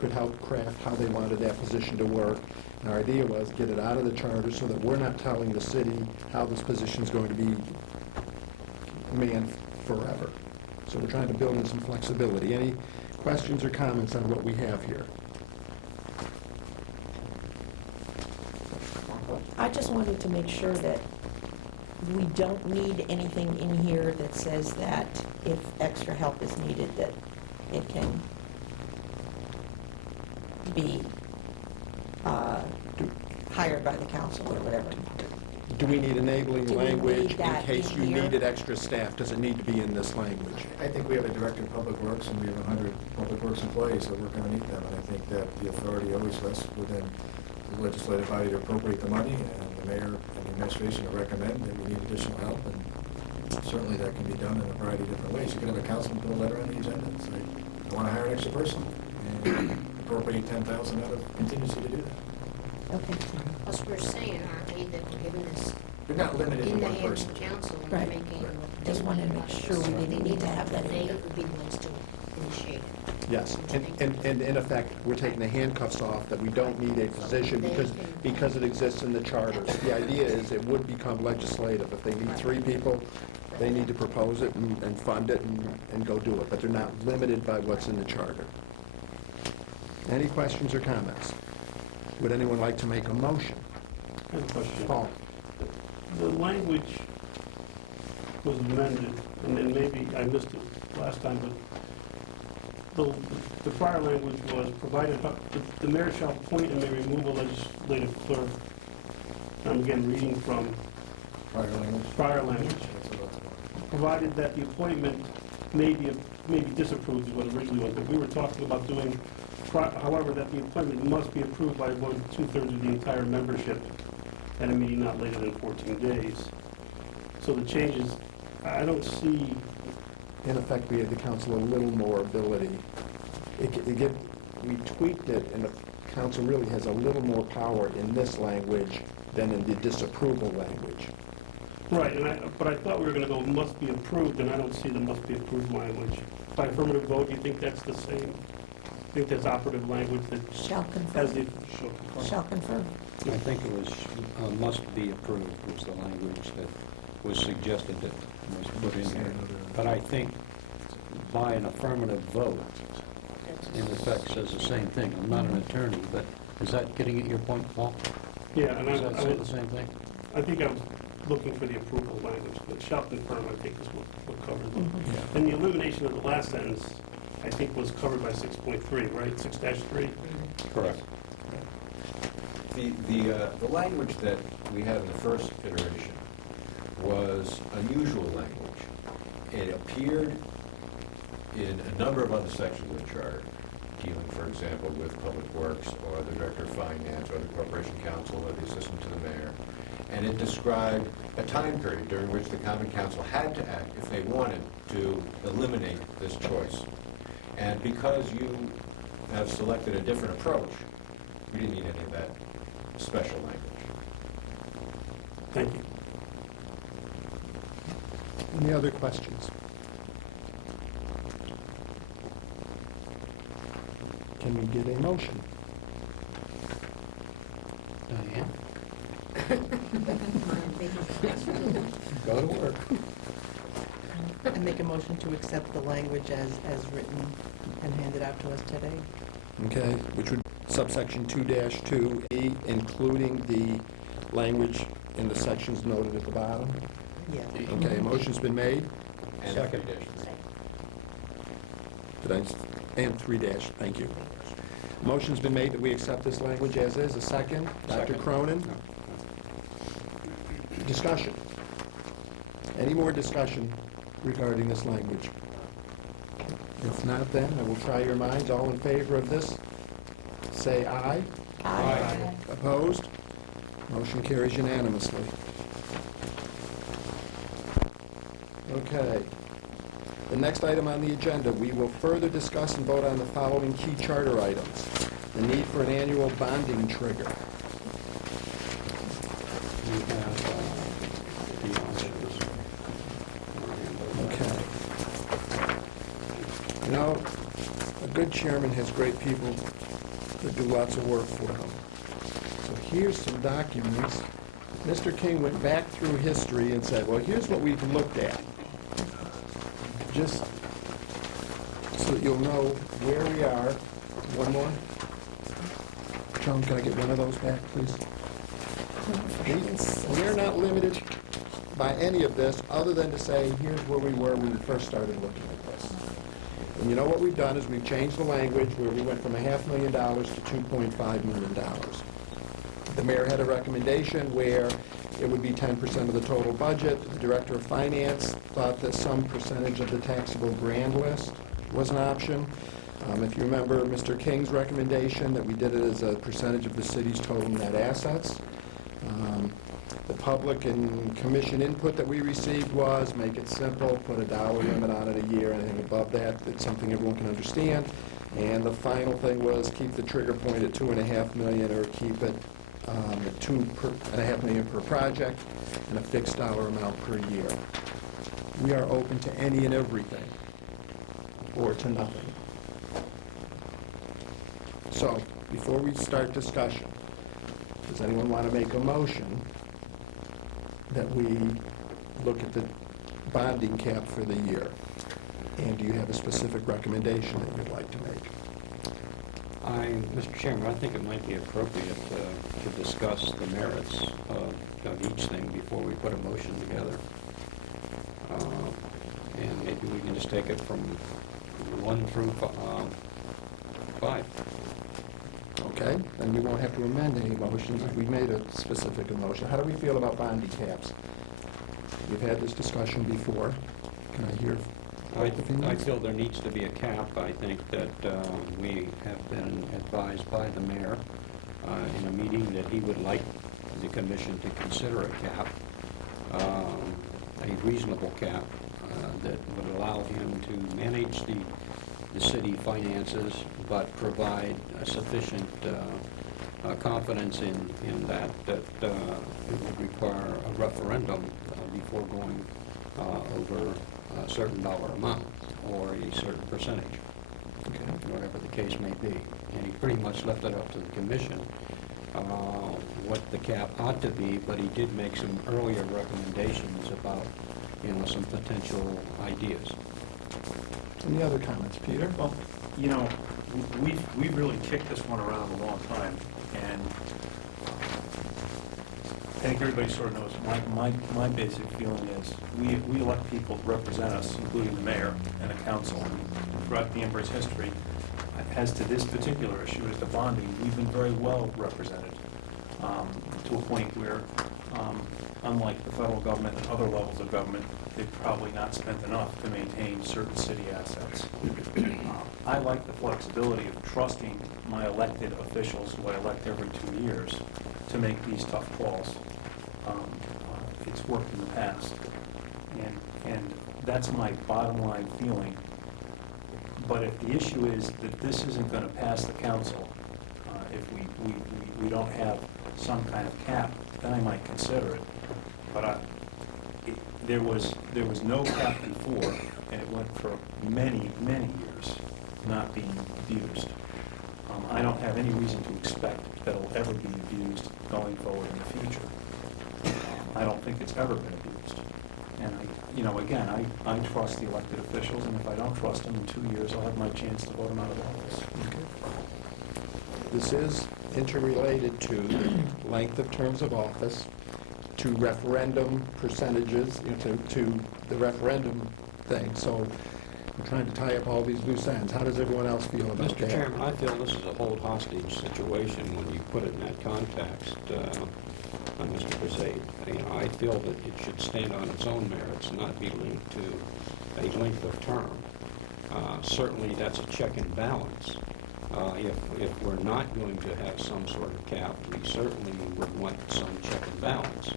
could help craft how they wanted that position to work. And our idea was get it out of the charter so that we're not telling the city how this position's going to be manned forever. So we're trying to build in some flexibility. Any questions or comments on what we have here? I just wanted to make sure that we don't need anything in here that says that if extra help is needed, that it can be hired by the council or whatever. Do we need enabling Do we need language in that case in you here? needed extra staff? Does it need to be in this language? I think we have a director of public works, and we have 100 public works employees, so we're going to need them. And I think that the authority always rests within the legislative body to appropriate the money, and the mayor and the administration to recommend that we need additional help. And certainly that can be done in a variety of different ways. You could have a councilman put a letter on the agenda and say, I want to hire an extra person, and appropriate $10,000 out of contingency to do that. Okay. Plus, we're saying, aren't we, that we're giving this We're not limited to in the one hands person. of council and Right. making. Right. Just wanted to make sure we didn't They need to have that in They there. would be the ones to initiate it. Yes, and in effect, we're taking the handcuffs off, that we don't need a position because it exists in the charter. The idea is it would become legislative. If they need 3 people, they need to propose it and fund it and go do it, but they're not limited by what's in the charter. Any questions or comments? Would anyone like to make a motion? I have a question. Paul? The language was amended, and then maybe I missed it last time, but the prior language was provided, the mayor shall appoint and may remove a legislative clerk. I'm again reading from Prior language. prior language. That's what it's about. Provided that the appointment maybe disapproved is what originally was, but we were talking about doing, however, that the appointment must be approved by 1/2 of the entire membership at a meeting not later than 14 days. So the changes, I don't see. In effect, we had the council a little more ability. We tweaked it, and the council really has a little more power in this language than in the disapproval language. Right, but I thought we were gonna go must be approved, and I don't see the must be approved language. By affirmative vote, do you think that's the same? I think that's operative language that Shall has confirm. the. Shall confirm. I think it was, must be approved was the language that was suggested that was put in here. But I think by an affirmative vote, in effect, says the same thing. I'm not an attorney, but is that getting at your point, Paul? Yeah, and Does that say the same thing? I think I was looking for the approval language, but shall confirm, I think, is what covers it. Yeah. And the elimination of the last sentence, I think, was covered by 6.3, right? 6-3? Correct. The language that we had in the first iteration was unusual language. It appeared in a number of other sections of the charter, dealing, for example, with public works, or the director of finance, or the corporation counsel, or the assistant to the mayor. And it described a time period during which the common council had to act if they wanted to eliminate this choice. And because you have selected a different approach, we didn't need any of that special language. Thank you. Any other questions? Can we get a motion? Diane? Go to work. I make a motion to accept the language as written and handed out to us today. Okay, which would subsection 2-2E, including the language in the sections noted at the bottom. Yes. Okay, a motion's been made. And Second. And 3-, thank you. Motion's been made that we accept this language as is. A second? Dr. Second. Cronin? Discussion. Any more discussion regarding this language? If not, then I will try your minds. All in favor of this, say aye. Aye. Opposed? Motion carries unanimously. Okay. The next item on the agenda, we will further discuss and vote on the following key charter items. The need for an annual bonding trigger. We have the answers. Okay. You know, a good chairman has great people that do lots of work for him. So here's some documents. Mr. King went back through history and said, well, here's what we've looked at. Just so that you'll know where we are. One more. John, can I get one of those back, please? We're not limited by any of this, other than to say, here's where we were when we first started looking at this. And you know what we've done is we've changed the language where we went from $500,000 to $2.5 million. The mayor had a recommendation where it would be 10% of the total budget. The director of finance thought that some percentage of the taxable grand list was an option. If you remember Mr. King's recommendation, that we did it as a percentage of the city's total net assets. The public and commission input that we received was make it simple, put a dollar limit on it a year, anything above that, that's something everyone can understand. And the final thing was keep the trigger point at $2.5 million, or keep it at $2.5 million per project, and a fixed dollar amount per year. We are open to any and everything, or to nothing. So, before we start discussion, does anyone want to make a motion that we look at the bonding cap for the year? And do you have a specific recommendation that you'd like to make? Mr. Chairman, I think it might be appropriate to discuss the merits of each thing before we put a motion together. And maybe we can just take it from 1 through 5. Okay, then we won't have to amend any motions if we made a specific motion. How do we feel about bonding caps? We've had this discussion before. Can I hear I feel there needs to be a cap. I think that we have been advised by the mayor in a meeting that he would like the commission to consider a cap, a reasonable cap that would allow him to manage the city finances, but provide a sufficient confidence in that it would require a referendum before going over a certain dollar amount or a certain percentage, whatever the case may be. And he pretty much left it up to the commission what the cap ought to be, but he did make some earlier recommendations about, some potential ideas. Any other comments, Peter? Well, we've really kicked this one around a long time, and I think everybody sort of knows, my basic feeling is we elect people to represent us, including the mayor and the council. And throughout Danbury's history, as to this particular issue, as to bonding, we've been very well represented to a point where, unlike the federal government and other levels of government, they've probably not spent enough to maintain certain city assets. I like the flexibility of trusting my elected officials, who I elect every 2 years, to make these tough calls. It's worked in the past, and that's my bottom line feeling. But if the issue is that this isn't going to pass the council, if we don't have some kind of cap, then I might consider it. But there was no cap before, and it went for many, many years not being abused. I don't have any reason to expect that it'll ever be abused going forward in the future. I don't think it's ever been abused. And I trust the elected officials, and if I don't trust them, in 2 years I'll have my chance to vote them out of office. This is interrelated to the length of terms of office, to referendum percentages, to the referendum thing. So we're trying to tie up all these loose ends. How does everyone else feel about that? Mr. Chairman, I feel this is a hold hostage situation when you put it in that context, Mr. Brisade. I feel that it should stand on its own merits, not be linked to a length of term. Certainly, that's a check and balance. If we're not going to have some sort of cap, we certainly would want some check and balance.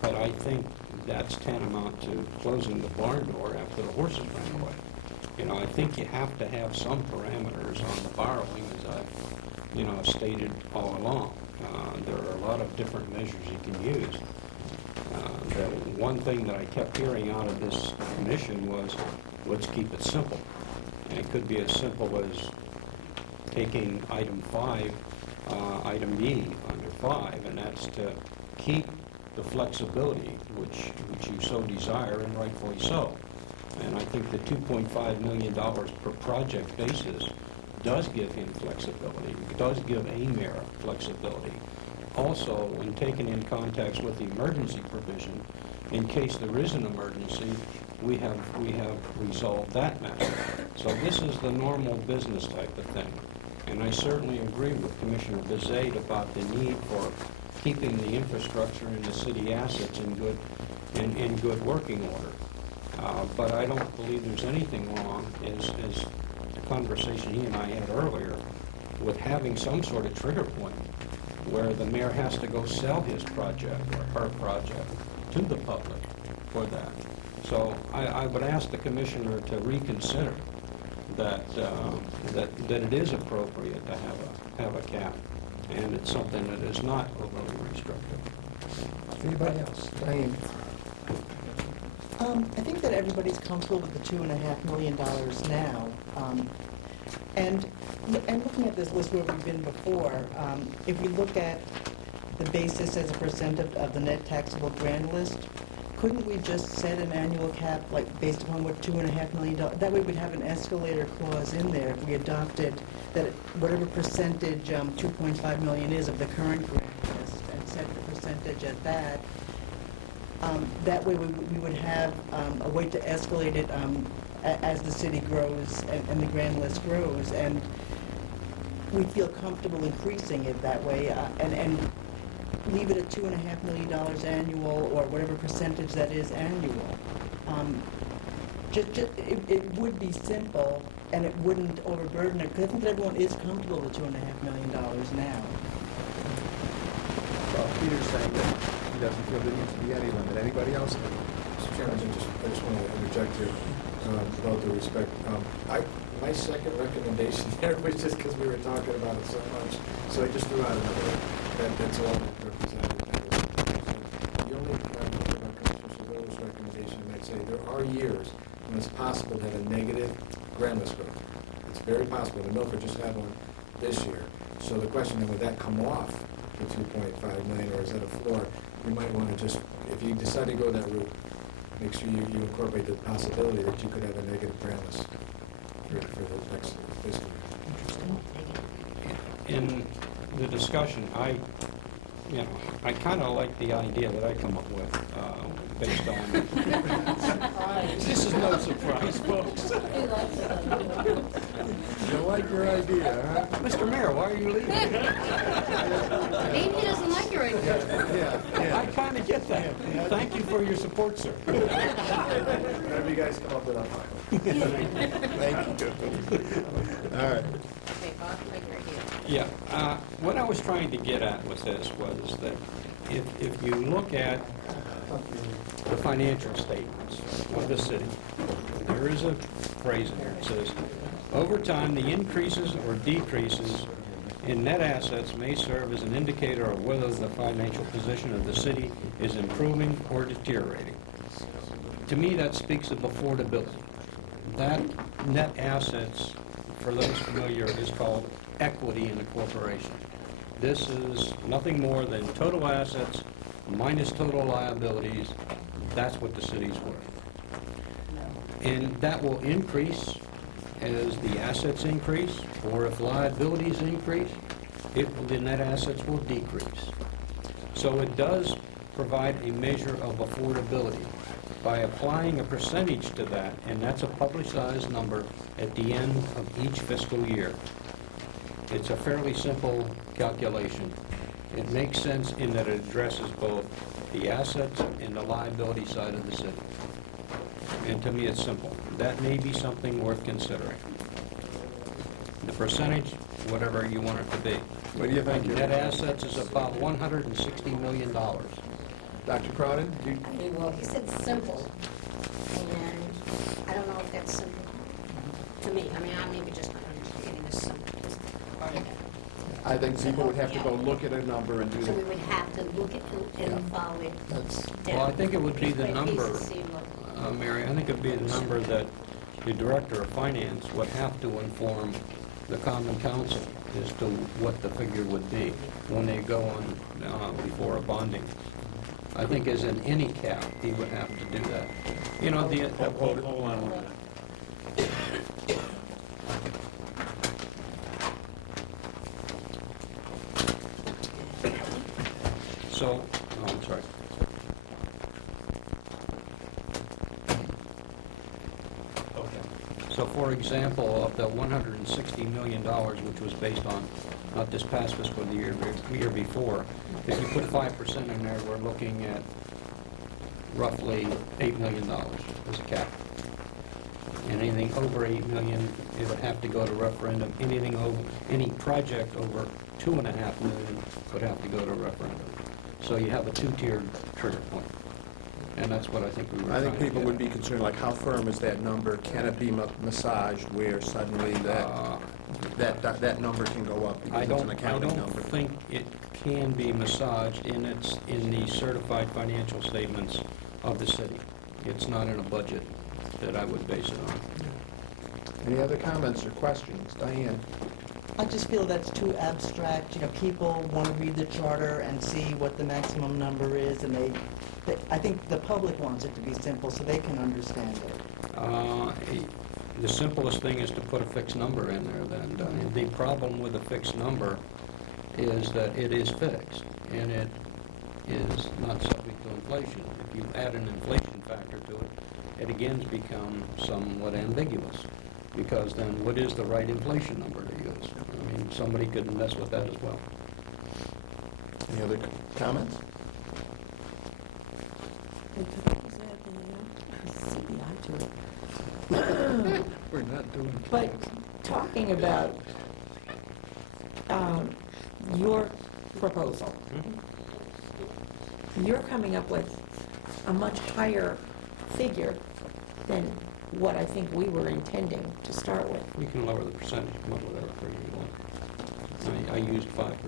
But I think that's tantamount to closing the barn door after the horses ran away. I think you have to have some parameters on the borrowing, as I've stated all along. There are a lot of different measures you can use. The one thing that I kept hearing out of this commission was, let's keep it simple. And it could be as simple as taking item 5, item E under 5, and that's to keep the flexibility which you so desire, and rightfully so. And I think the $2.5 million per project basis does give him flexibility, does give a mayor flexibility. Also, when taken in context with the emergency provision, in case there is an emergency, we have resolved that matter. So this is the normal business type of thing. And I certainly agree with Commissioner Brisade about the need for keeping the infrastructure and the city assets in good working order. But I don't believe there's anything wrong, as the conversation he and I had earlier, with having some sort of trigger point where the mayor has to go sell his project or her project to the public for that. So I would ask the commissioner to reconsider that it is appropriate to have a cap, and it's something that is not overly restrictive. Anybody else? Diane? I think that everybody's comfortable with the $2.5 million now. And looking at this list where we've been before, if we look at the basis as a percent of the net taxable grand list, couldn't we just set an annual cap, like based upon what $2.5 million? That way we'd have an escalator clause in there if we adopted that whatever percentage 2.5 million is of the current grand list, and set the percentage at that. That way we would have a way to escalate it as the city grows and the grand list grows, and we feel comfortable increasing it that way, and leave it at $2.5 million annual, or whatever percentage that is annual. It would be simple, and it wouldn't overburden it, because I think that everyone is comfortable with $2.5 million now. Well, Peter's saying that he doesn't feel there needs to be any limit. Anybody else? Mr. Chairman, I just want to interject here, with all due respect. My second recommendation there was just because we were talking about it so much, so I just threw out another, that's all represented. The only, Commissioner Severo's recommendation, I might say, there are years when it's possible to have a negative grand list growth. It's very possible. The Milford just had one this year. So the question, then, would that come off the 2.5 million, or is that a floor? You might want to just, if you decide to go that route, make sure you incorporate the possibility that you could have a negative grand list for the next fiscal year. In the discussion, I kind of like the idea that I come up with, based on. This is no surprise, folks. You like your idea, huh? Mr. Mayor, why are you leaving? Maybe he doesn't like your idea. Yeah. I kind of get that. Thank you for your support, sir. Whatever you guys come up with, I'll file. Thank you. All right. Okay, Bob, right here. Yeah, what I was trying to get at with this was that if you look at the financial statements of the city, there is a phrase in here. It says, over time, the increases or decreases in net assets may serve as an indicator of whether the financial position of the city is improving or deteriorating. To me, that speaks of affordability. That net assets, for those familiar, is called equity in a corporation. This is nothing more than total assets minus total liabilities. That's what the city's worth. And that will increase as the assets increase, or if liabilities increase, the net assets will decrease. So it does provide a measure of affordability by applying a percentage to that, and that's a publicized number at the end of each fiscal year. It's a fairly simple calculation. It makes sense in that it addresses both the assets and the liability side of the city. And to me, it's simple. That may be something worth considering. The percentage, whatever you want it to be. What do you think? Net assets is about $160 million. Dr. Cronin? Well, he said simple, and I don't know if that's simple to me. I mean, I maybe just not understanding this simple as part of it. I think people would have to go look at a number and do So we the, would have to look at it and follow it down. Well, I think it would be the Piece number, to see what- Mary, I think it'd be the number that the Director of Finance would have to inform the Common Council as to what the figure would be when they go on before a bonding. I think as in any cap, he would have to do that. You know, Hold on one minute. so, I'm sorry. So, for example, of the $160 million, which was based on, not this past fiscal year, but the year before, if you put 5% in there, we're looking at roughly $8 million as a cap. And anything over $8 million, it would have to go to referendum. Anything over, any project over $2.5 million would have to go to referendum. So you have a two-tiered trigger point. And that's what I think we were I trying think to people get would at. be concerned, like, how firm is that number? Can it be massaged where suddenly that number can go up because it's an accounting I number? don't think it can be massaged in the certified financial statements of the city. It's not in a budget that I would base it on. Any other comments or questions? Diane? I just feel that's too abstract. You know, people want to read the charter and see what the maximum number is, and I think the public wants it to be simple so they can understand it. The simplest thing is to put a fixed number in there then. The problem with a fixed number is that it is fixed, and it is not subject to inflation. If you add an inflation factor to it, it again becomes somewhat ambiguous, because then what is the right inflation number to use? I mean, somebody could mess with that as well. Any other comments? the eye to it. We're not doing. But talking about your proposal, you're coming up with a much higher figure than what I think we were intending to start with. You can lower the percentage, come up with whatever figure you want. I used 5% of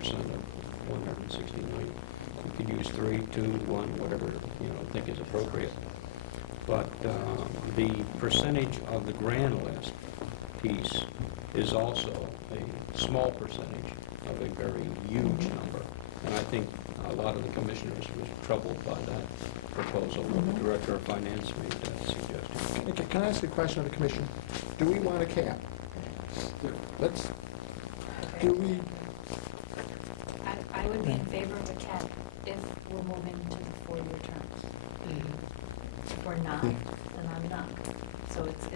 160 million. You could use 3, 2, 1, whatever, think is appropriate. But the percentage of the grand list piece is also a small percentage of a very huge number. And I think a lot of the commissioners was troubled by that proposal when the Director of Finance made that suggestion. Okay, can I ask a question of the commission? Do we want a cap? Do we, I would be in favor of a cap if we're moving to the 4-year terms. If we're not, then I'm not. So it's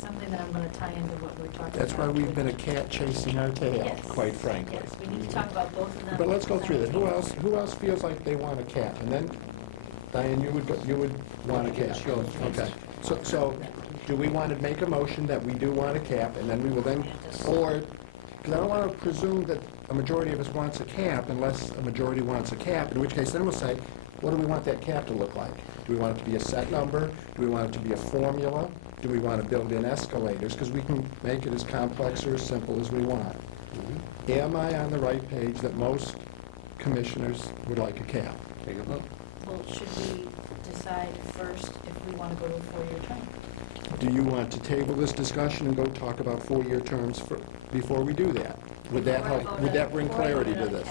something that I'm gonna tie into what we're talking about. that's why we've been a cat chasing our tail, Yes. quite frankly. Yes, we need to talk about both of them. But let's go through this. Who else feels like they want a cap? And then, Diane, you would want a cap? Sure. Okay. So, do we want to make a motion that we do want a cap, and then we will then, or, because I don't want to presume that a majority of us wants a cap unless a majority wants a cap, in which case then we'll say, what do we want that cap to look like? Do we want it to be a set number? Do we want it to be a formula? Do we want to build in escalators? Because we can make it as complex or as simple as we want. Am I on the right page that most commissioners would like a cap? Take a vote. Well, should we decide first if we want to go to a 4-year term? Do you want to table this discussion and go talk about 4-year terms before we do that? Would that help, would that bring clarity to this?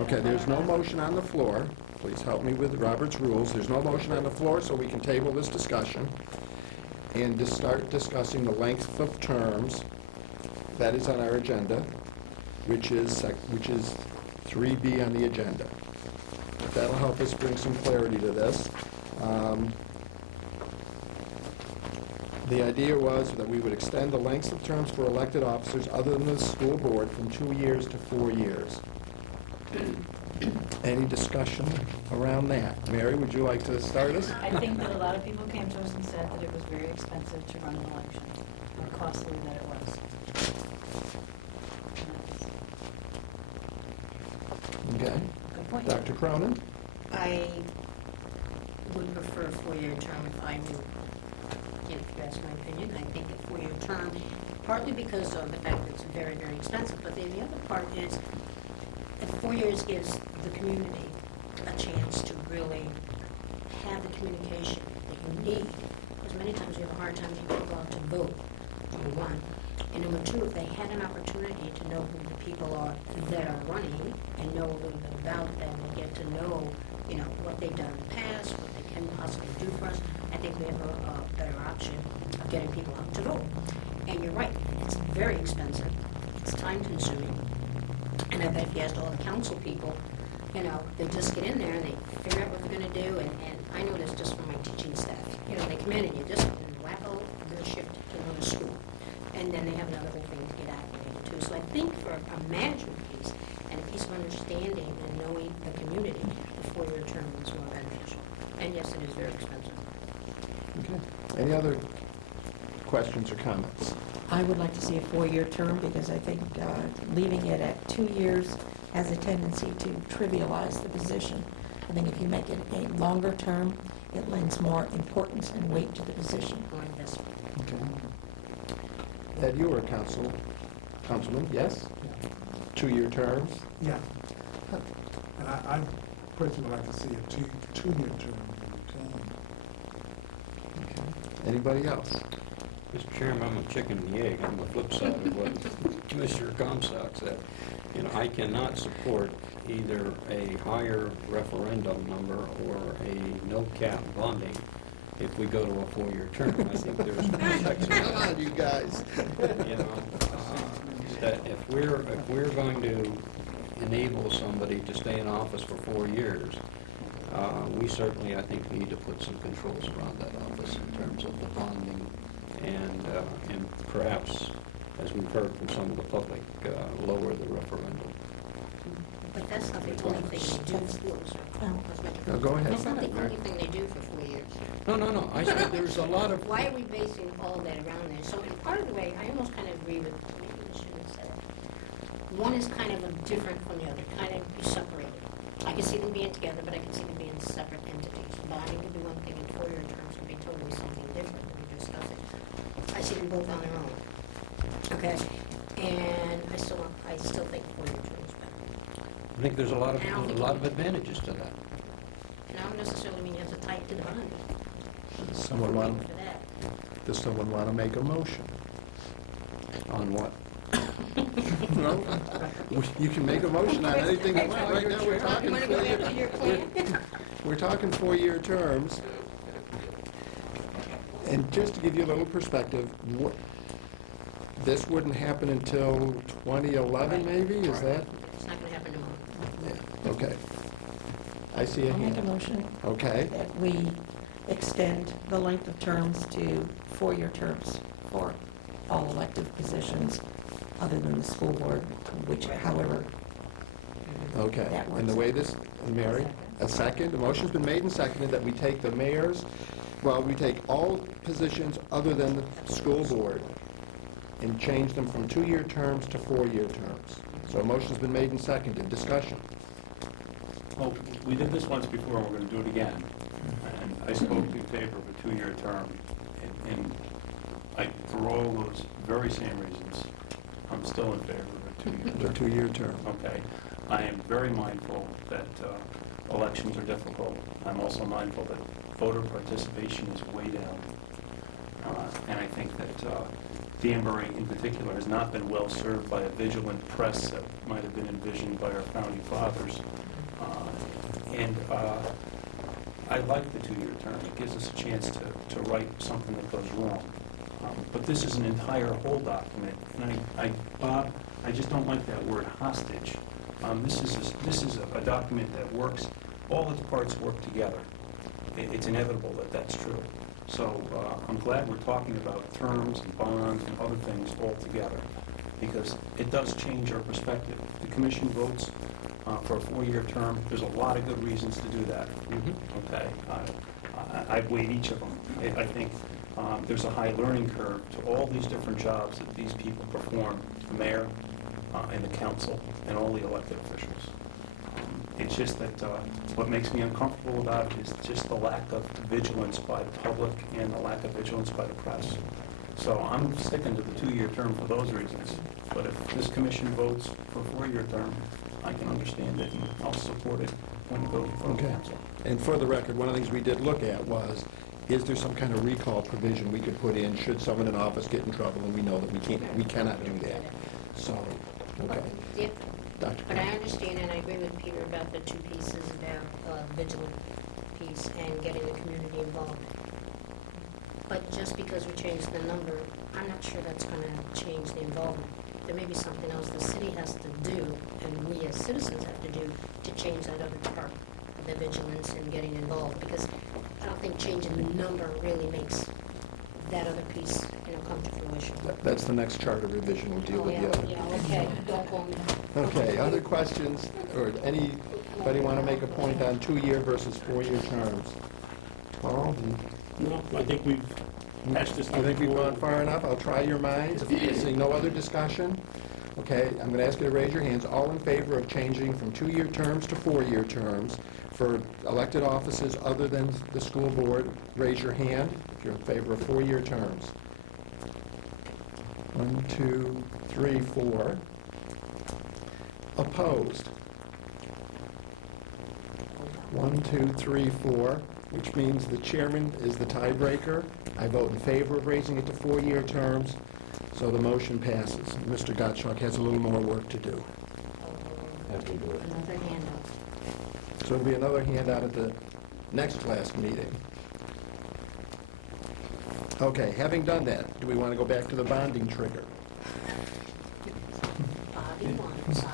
Okay, there's no motion on the floor. Please help me with Robert's rules. There's no motion on the floor, so we can table this discussion and to start discussing the length of terms that is on our agenda, which is 3B on the agenda. That'll help us bring some clarity to this. The idea was that we would extend the lengths of terms for elected officers other than the school board from 2 years to 4 years. Any discussion around that? Mary, would you like to start us? I think that a lot of people came to us and said that it was very expensive to run an election, how costly that it was. Okay. Good point. Dr. Cronin? I would prefer a 4-year term if I were, if you ask my opinion. I think a 4-year term, partly because of the fact that it's very, very expensive, but then the other part is that 4 years gives the community a chance to really have the communication that you need. Because many times we have a hard time getting people out to vote, number one. And number two, if they had an opportunity to know who the people are that are running and know a little bit about them and get to know, what they've done in the past, what they can possibly do for us, I think we have a better option of getting people out to vote. And you're right, it's very expensive, it's time consuming. And I bet if you asked all the council people, they just get in there and they figure out what they're gonna do, and I know this just from my teaching staff. They come in and you just whack out your shift to go to school. And then they have another whole thing to get acclimated to. So I think for a management piece and a piece of understanding and knowing the community, the 4-year term is more beneficial. And yes, it is very expensive. Okay. Any other questions or comments? I would like to see a 4-year term because I think leaving it at 2 years has a tendency to trivialize the position. I think if you make it a longer term, it lends more importance and weight to the position. Okay. Ed, you were a councilman, yes? 2-year terms? Yeah. And I personally like to see a 2-year term. Anybody else? Mr. Chairman, I'm a chicken and the egg. I'm the flip side of what Commissioner Comstock said. I cannot support either a higher referendum number or a no cap bonding if we go to a 4-year term. I think there's protection. Come on, you guys. That if we're going to enable somebody to stay in office for 4 years, we certainly, I think, need to put some controls around that office in terms of the bonding and perhaps, as we've heard from some of the public, lower the referendum. But that's not the only thing they do. No, go ahead. That's not the only thing they do for 4 years. No, I said there's a lot of, Why are we basing all that around there? So in part of the way, I almost kind of agree with, maybe I shouldn't have said it. One is kind of different from the other, kind of be separated. I can see them being together, but I can see them being separate entities. Bonding could be one thing, and 4-year terms could be totally something different that we're discussing. I see them both on their own. Okay, and I still think 4-year terms better. I think there's a lot of advantages to that. And I don't necessarily mean you have to tie it to the bond. Someone want, For that. does someone want to make a motion? On what? No? You can make a motion on anything you want. Right now, we're talking You wanna go back to your plan? we're talking 4-year terms. And just to give you a little perspective, this wouldn't happen until 2011, maybe? Is that? It's not gonna happen tomorrow. Yeah, okay. I see a I'll make a hand. motion Okay. that we extend the length of terms to 4-year terms for all elective positions other than the school board, which, however, Okay, that works. and the way this, Mary, a second, the motion's been made and seconded that we take the mayor's, well, we take all positions other than the school board and change them from 2-year terms to 4-year terms. So a motion's been made and seconded. Discussion. Well, we did this once before, and we're going to do it again. And I spoke in favor of a 2-year term, and for all those very same reasons, I'm still in favor of a 2-year term. The 2-year term. Okay. I am very mindful that elections are difficult. I'm also mindful that voter participation is way down. And I think that Danbury in particular has not been well served by a vigilant press that might have been envisioned by our founding fathers. And I like the 2-year term. It gives us a chance to right something that goes wrong. But this is an entire whole document, and Bob, I just don't like that word hostage. This is a document that works, all its parts work together. It's inevitable that that's true. So I'm glad we're talking about terms and bonds and other things all together, because it does change our perspective. The commission votes for a 4-year term. There's a lot of good reasons to do that. Okay, I've weighed each of them. I think there's a high learning curve to all these different jobs that these people perform, the mayor and the council and all the elected officials. It's just that what makes me uncomfortable about it is just the lack of vigilance by the public and the lack of vigilance by the press. So I'm sticking to the 2-year term for those reasons. But if this commission votes for a 4-year term, I can understand it, and I'll support it when it goes before the Okay. council. And for the record, one of the things we did look at was, is there some kind of recall provision we could put in should someone in office get in trouble, and we know that we cannot do that. So, okay. Yeah, Dr. but I understand, and I agree with Peter about the two pieces, about vigilant piece and getting the community involved. But just because we changed the number, I'm not sure that's gonna change the involvement. There may be something else the city has to do, and we as citizens have to do, to change that other part of the vigilance and getting involved, because I don't think changing the number really makes that other piece, come to fruition. That's the next charter revision we'll deal with yet. Yeah, okay, don't call me. Okay, other questions, or anybody want to make a point on 2-year versus 4-year terms? Paul, No, I think we've hashed this. I think we've gone far enough. I'll try your minds. Seeing no other discussion? Okay, I'm going to ask you to raise your hands. All in favor of changing from 2-year terms to 4-year terms for elected offices other than the school board, raise your hand if you're in favor of 4-year terms. 1, 2, 3, 4. Opposed? 1, 2, 3, 4, which means the chairman is the tiebreaker. I vote in favor of raising it to 4-year terms, so the motion passes. Mr. Gottschalk has a little more work to do. Another handout. So it'll be another handout at the next class meeting. Okay, having done that, do we want to go back to the bonding trigger? Bobby wants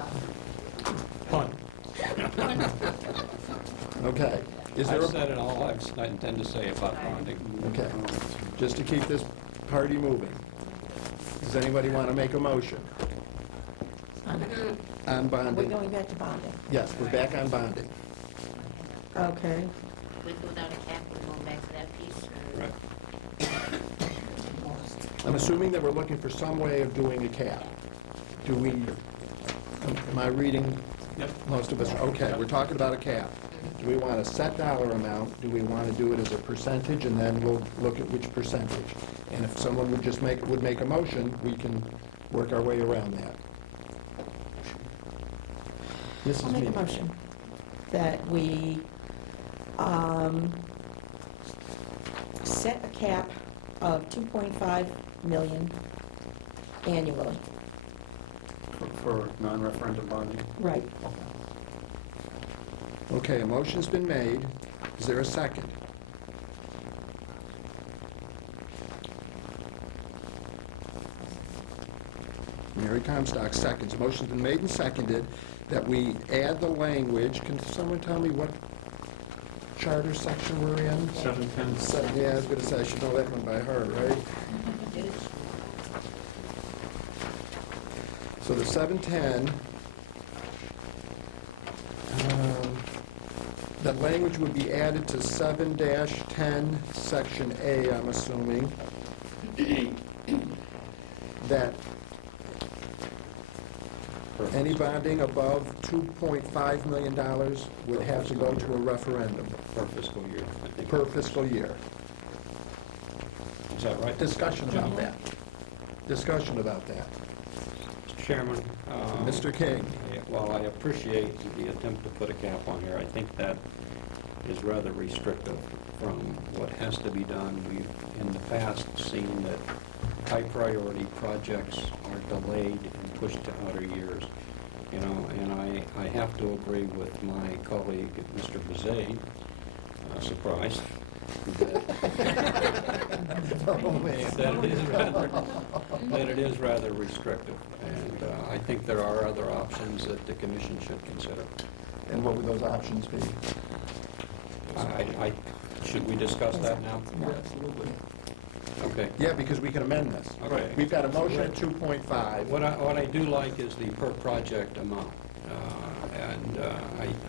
Fun. Okay. Is there I've said it all I intend to say about bonding. Okay, just to keep this party moving. Does anybody want to make a motion? on We're bonding. going back to bonding. Yes, we're back on bonding. Okay. With, without a cap, we're going back to that piece. Right. I'm assuming that we're looking for some way of doing a cap. Do we, am I reading? Yep. Most of us, okay, we're talking about a cap. Do we want a set dollar amount? Do we want to do it as a percentage, and then we'll look at which percentage? And if someone would just make a motion, we can work our way around that. This I'll is make me. a motion that we set a cap of 2.5 million annually. For non-referendum bonding? Right. Okay, a motion's been made. Is there a second? Mary Comstock seconds. Motion's been made and seconded that we add the language. Can someone tell me what charter section we're in? 710. Yeah, I was gonna say, I should know that one by heart, right? So the 710, that language would be added to 7-10, section A, I'm assuming, that any bonding above $2.5 million would have to go to a referendum. Per fiscal year, I think. Per fiscal year. Is that right? Discussion about that. Discussion about that. Mr. Chairman? Mr. King. While I appreciate the attempt to put a cap on here, I think that is rather restrictive from what has to be done. We've, in the past, seen that high-priority projects are delayed and pushed to outer years. You know, and I have to agree with my colleague, Mr. Bezay, surprised, that it is rather restrictive. And I think there are other options that the commission should consider. And what would those options be? Should we discuss that now? Absolutely. Okay. Yeah, because we can amend this. Okay. We've got a motion at 2.5. What I do like is the per project amount.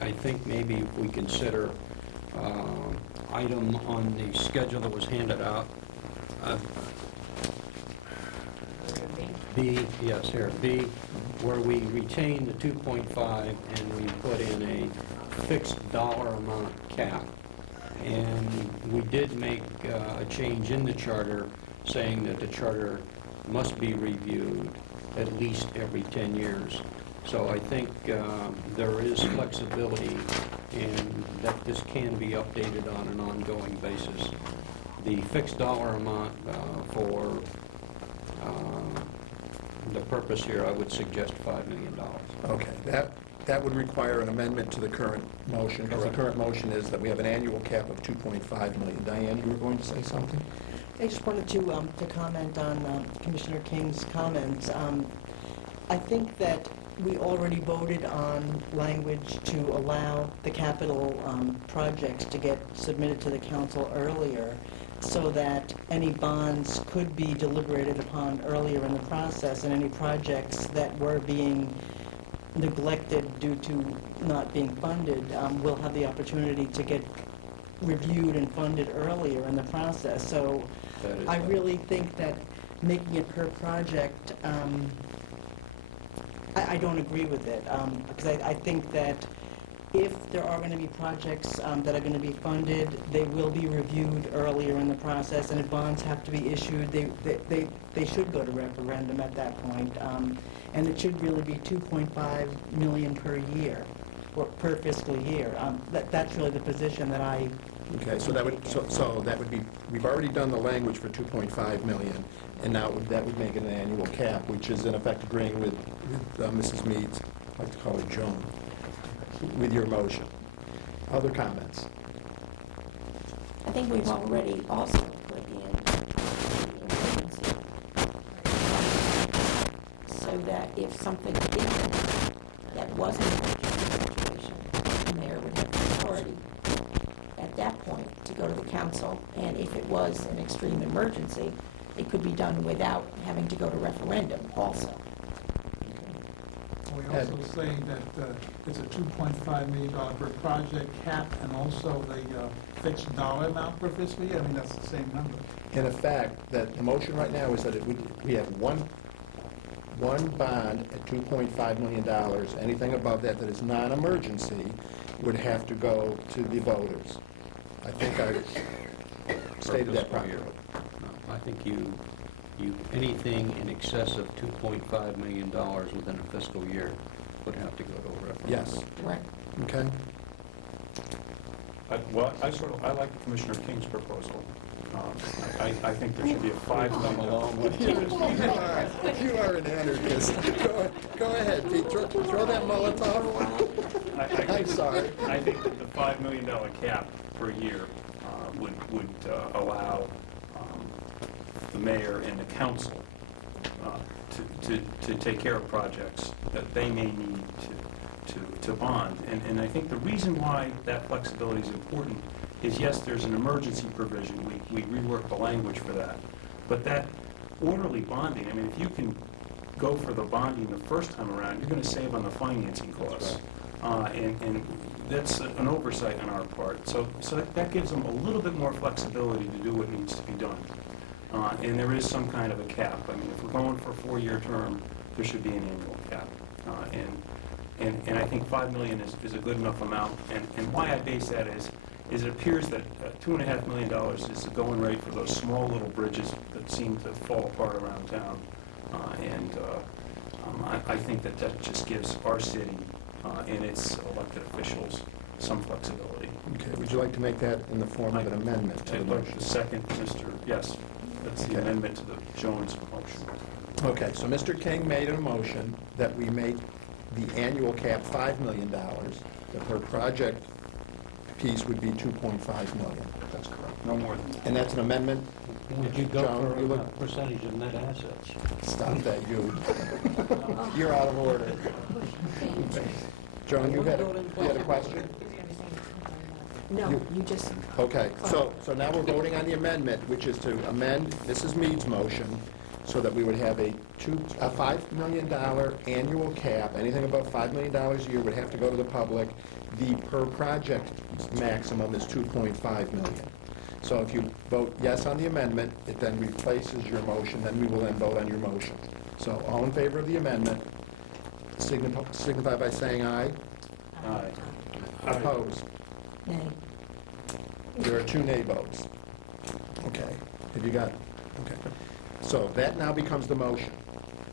I think maybe if we consider item on the schedule that was handed out, B, yes, here, B, where we retain the 2.5 and we put in a fixed dollar amount cap. And we did make a change in the charter saying that the charter must be reviewed at least every 10 years. So I think there is flexibility and that this can be updated on an ongoing basis. The fixed dollar amount for the purpose here, I would suggest $5 million. Okay, that would require an amendment to the current motion, because the current motion is that we have an annual cap of 2.5 million. Diane, you were going to say something? I just wanted to comment on Commissioner King's comments. I think that we already voted on language to allow the capital projects to get submitted to the council earlier, so that any bonds could be deliberated upon earlier in the process, and any projects that were being neglected due to not being funded will have the opportunity to get reviewed and funded earlier in the process. So I really think that making it per project, I don't agree with it, because I think that if there are going to be projects that are going to be funded, they will be reviewed earlier in the process, and if bonds have to be issued, they should go to referendum at that point. And it should really be 2.5 million per year, or per fiscal year. That's really the position that I... Okay, so that would be, we've already done the language for 2.5 million, and now that would make it an annual cap, which is in effect agreeing with Mrs. Meads, I like to call her Joan, with your motion. Other comments? I think we've already also put in the emergency, so that if something did happen that wasn't an emergency situation, the mayor would have the authority at that point to go to the council, and if it was an extreme emergency, it could be done without having to go to referendum also. we also saying that it's a $2.5 million per project cap and also the fixed dollar amount per fiscal year? I mean, that's the same number. In effect, that the motion right now is that we have one bond at $2.5 million. Anything above that is non-emergency would have to go to the voters. I think I stated that properly. I think anything in excess of $2.5 million within a fiscal year would have to go to a referendum. Yes. Right. Okay. I like Commissioner King's proposal. I think there should be a $5 million. You are an anarchist. Go ahead, Pete. Throw that Molotov. I'm sorry. I think that the $5 million cap per year would allow the mayor and the council to take care of projects that they may need to bond. And I think the reason why that flexibility is important is, yes, there's an emergency provision. We reworked the language for that. But that orderly bonding, I mean, if you can go for the bonding the first time around, you're going to save on the financing costs. And that's an oversight on our part. So that gives them a little bit more flexibility to do what needs to be done. And there is some kind of a cap. I mean, if we're going for a 4-year term, there should be an annual cap. And I think $5 million is a good enough amount. And why I base that is it appears that $2.5 million is the going rate for those small little bridges that seem to fall apart around town. I think that just gives our city and its elected officials some flexibility. Okay. Would you like to make that in the form of an amendment to the I'd like motion? to second, yes, that's the Okay. amendment to the Jones motion. Okay, so Mr. King made a motion that we make the annual cap $5 million. The per project piece would be $2.5 million. That's correct. No more than that. And that's an amendment? Would you go Joan, for you a look- percentage of net assets? Stop that, you. You're out of order. Joan, you had a question? No, you just, Okay, so now we're voting on the amendment, which is to amend Mrs. Mead's motion so that we would have a $5 million annual cap. Anything above $5 million a year would have to go to the public. The per project maximum is $2.5 million. So if you vote yes on the amendment, it then replaces your motion, then we will then vote on your motion. So all in favor of the amendment, signify by saying aye. Aye. Opposed? nay. There are 2 nay votes. Okay, have you got, okay. So that now becomes the motion.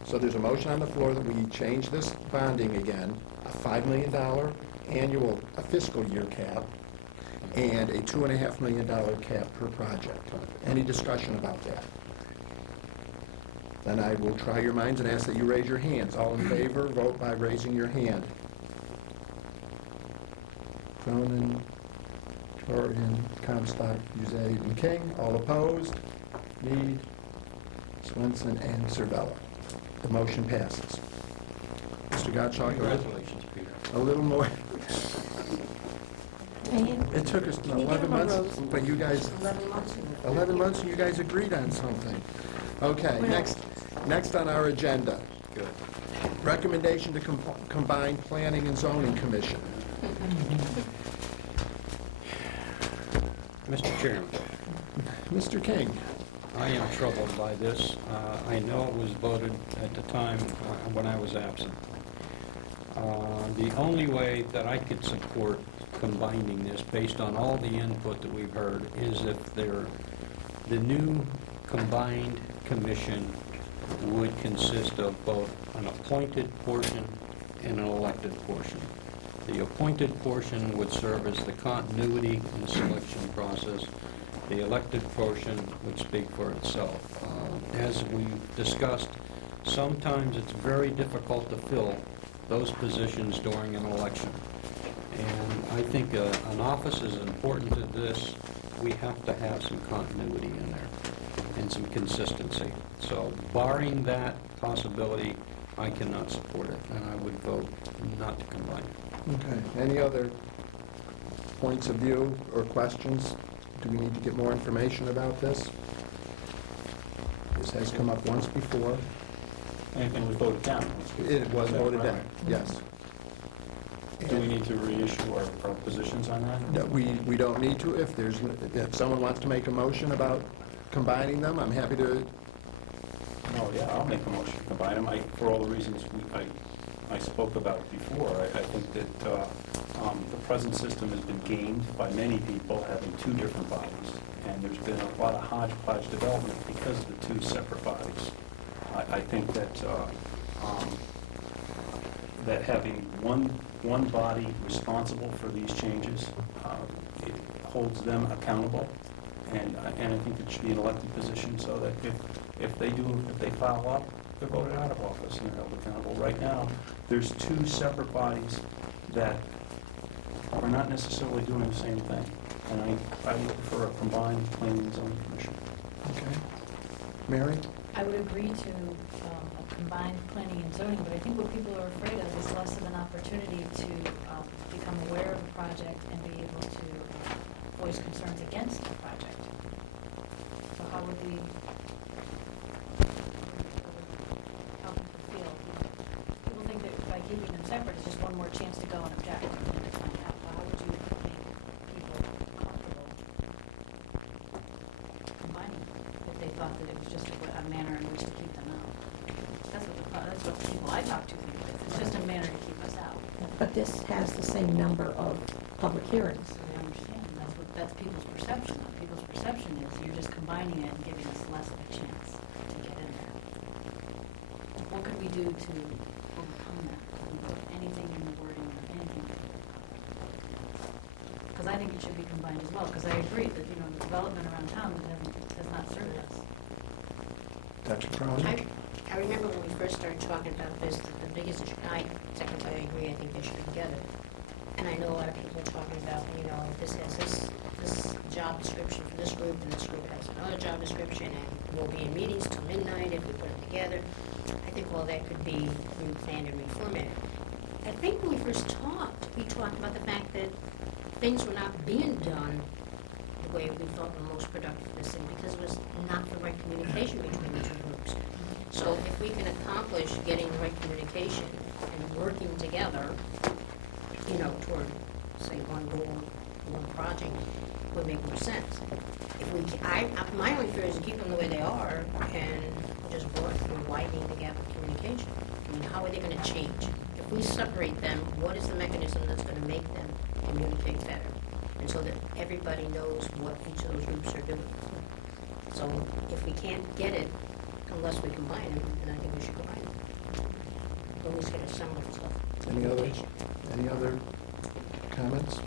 So there's a motion on the floor that we change this bonding again, a $5 million annual, a fiscal year cap, and a $2.5 million cap per project. Any discussion about that? Then I will try your minds and ask that you raise your hands. All in favor, vote by raising your hand. Cronin, Jordan, Comstock, Uzay, and King. All opposed? Mead, Swenson, and Cervella. The motion passes. Mr. Gottschalk, Congratulations, Peter. a little more. Diane? It took us Can you 11 give him a months, rose? but you guys, 11 months and you guys agreed on something. Okay, next on our agenda. Good. Recommendation to combine Planning and Zoning Commission. Mr. Chairman, Mr. King. I am troubled by this. I know it was voted at the time when I was absent. The only way that I could support combining this, based on all the input that we've heard, is if the new combined commission would consist of both an appointed portion and an elected portion. The appointed portion would serve as the continuity in the selection process. The elected portion would speak for itself. As we discussed, sometimes it's very difficult to fill those positions during an election. And I think an office as important to this, we have to have some continuity in there and some consistency. So barring that possibility, I cannot support it, and I would vote not to combine it. Okay. Any other points of view or questions? Do we need to get more information about this? This has come up once before. And it was voted down. It was Is that voted down, correct? yes. Do we need to reissue our positions on that? No, we don't need to. If someone wants to make a motion about combining them, I'm happy to. Oh, yeah, I'll make a motion to combine them. For all the reasons I spoke about before, I think that the present system has been gamed by many people having two different bodies. And there's been a lot of hodgepodge development because of the two separate bodies. I think that that having one body responsible for these changes, it holds them accountable. And I think it should be an elected position so that if they foul up, they're voted out of office and they're held accountable. Right now, there's two separate bodies that are not necessarily doing the same thing. And I look for a combined planning and zoning commission. Okay. Mary? I would agree to a combined planning and zoning, but I think what people are afraid of is less of an opportunity to become aware of the project and be able to voice concerns against the project. So how would we, how people feel? People think that by keeping them separate, it's just one more chance to go and object. How would you make people comfortable combining them if they thought that it was just a manner in which to keep them out? That's what people I talk to think of. It's just a manner to keep us out. But this has the same number of public hearings. I understand. That's people's perception. People's perception is you're just combining it and giving us less of a chance to get in there. What could we do to overcome that? Could we put anything in the wording or anything? Because I think it should be combined as well, because I agree that, the development around town has not served us. Dr. Crowley? I remember when we first started talking about this, the biggest issue, Secretary, I agree, I think they should be together. And I know a lot of people are talking about, this has this job description for this group, and this group has another job description, and we'll be in meetings till midnight if we put them together. I think all that could be replanned and reformatted. I think when we first talked, we talked about the fact that things were not being done the way we thought were most productive for the city, because it was not the right communication between the two groups. So if we can accomplish getting the right communication and working together, toward, say, one goal, one project, would make more sense. If we, my only fear is to keep them the way they are and just widening the gap of communication. I mean, how are they going to change? If we separate them, what is the mechanism that's going to make them communicate better? And so that everybody knows what each of those groups are doing. So if we can't get it unless we combine them, then I think we should combine them. At least get a semblance of communication. Any other comments?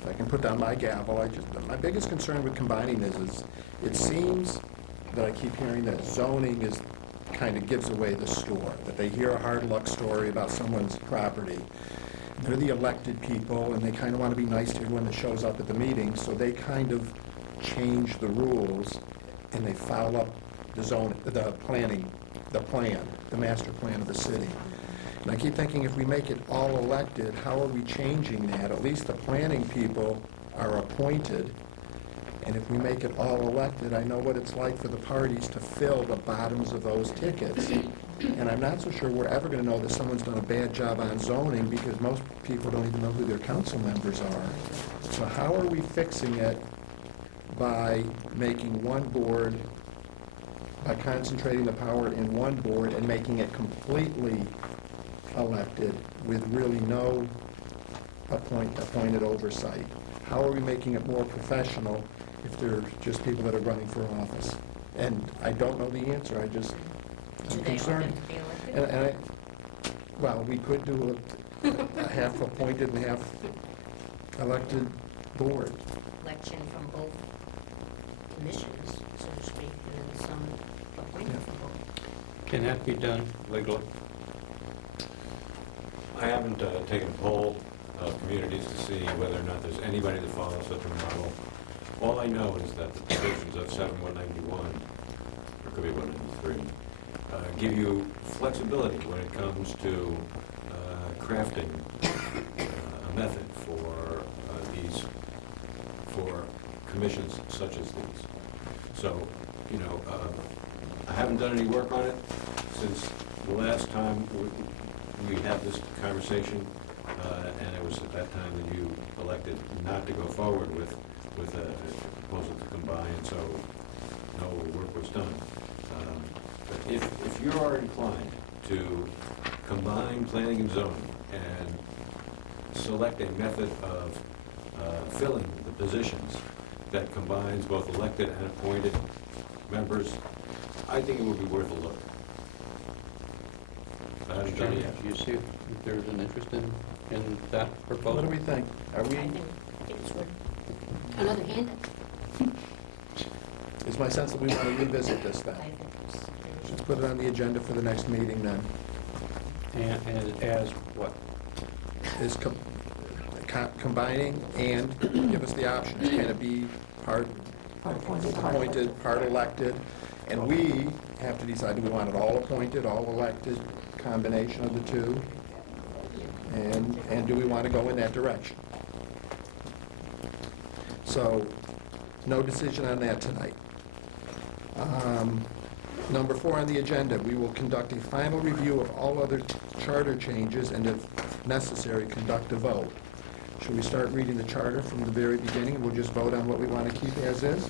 If I can put down my gavel, my biggest concern with combining is it seems that I keep hearing that zoning kind of gives away the store, that they hear a hard luck story about someone's property. They're the elected people, and they kind of want to be nice to everyone that shows up at the meeting, so they kind of change the rules, and they foul up the master plan of the city. And I keep thinking, if we make it all elected, how are we changing that? At least the planning people are appointed, and if we make it all elected, I know what it's like for the parties to fill the bottoms of those tickets. And I'm not so sure we're ever going to know that someone's done a bad job on zoning, because most people don't even know who their council members are. So how are we fixing it by making one board, by concentrating the power in one board and making it completely elected with really no appointed oversight? How are we making it more professional if they're just people that are running for office? And I don't know the answer. I'm concerned. Well, we could do a half appointed and half elected board. Election from both commissions, so to speak, and then some appointment from both. Can that be done legally? I haven't taken a poll of communities to see whether or not there's anybody that follows such a model. All I know is that the provisions of 7191, or could be 193, give you flexibility when it comes to crafting a method for commissions such as these. So, I haven't done any work on it since the last time we had this conversation, and it was at that time that you elected not to go forward with a proposal to combine, so no work was done. But if you are inclined to combine planning and zoning and select a method of filling the positions that combines both elected and appointed members, I think it would be worth a look. But I haven't done it yet. Do you see if there's an interest in that proposal? What do we think? Are I we, think it's worth another hand. is my sense that we want to revisit this then? I think it's Let's put it on the agenda for the next meeting then. And as what? Is combining and give us the options. Can it be part appointed, part elected? And we have to decide, do we want it all appointed, all elected, combination of the two? And do we want to go in that direction? So, no decision on that tonight. Number 4 on the agenda, we will conduct a final review of all other charter changes and if necessary, conduct a vote. Should we start reading the charter from the very beginning? We'll just vote on what we want to keep as is?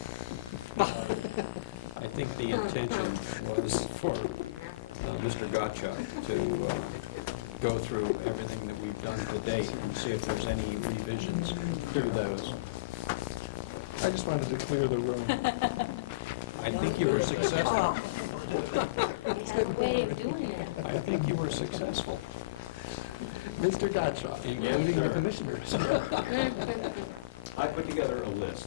I think the intention was for Mr. Gottschalk to go through everything that we've done to date and see if there's any revisions to those. I just wanted to clear the room. I think you were successful. It's a way of doing it. I think you were successful, Mr. Gottschalk. including the sir. commissioners. I put together a list,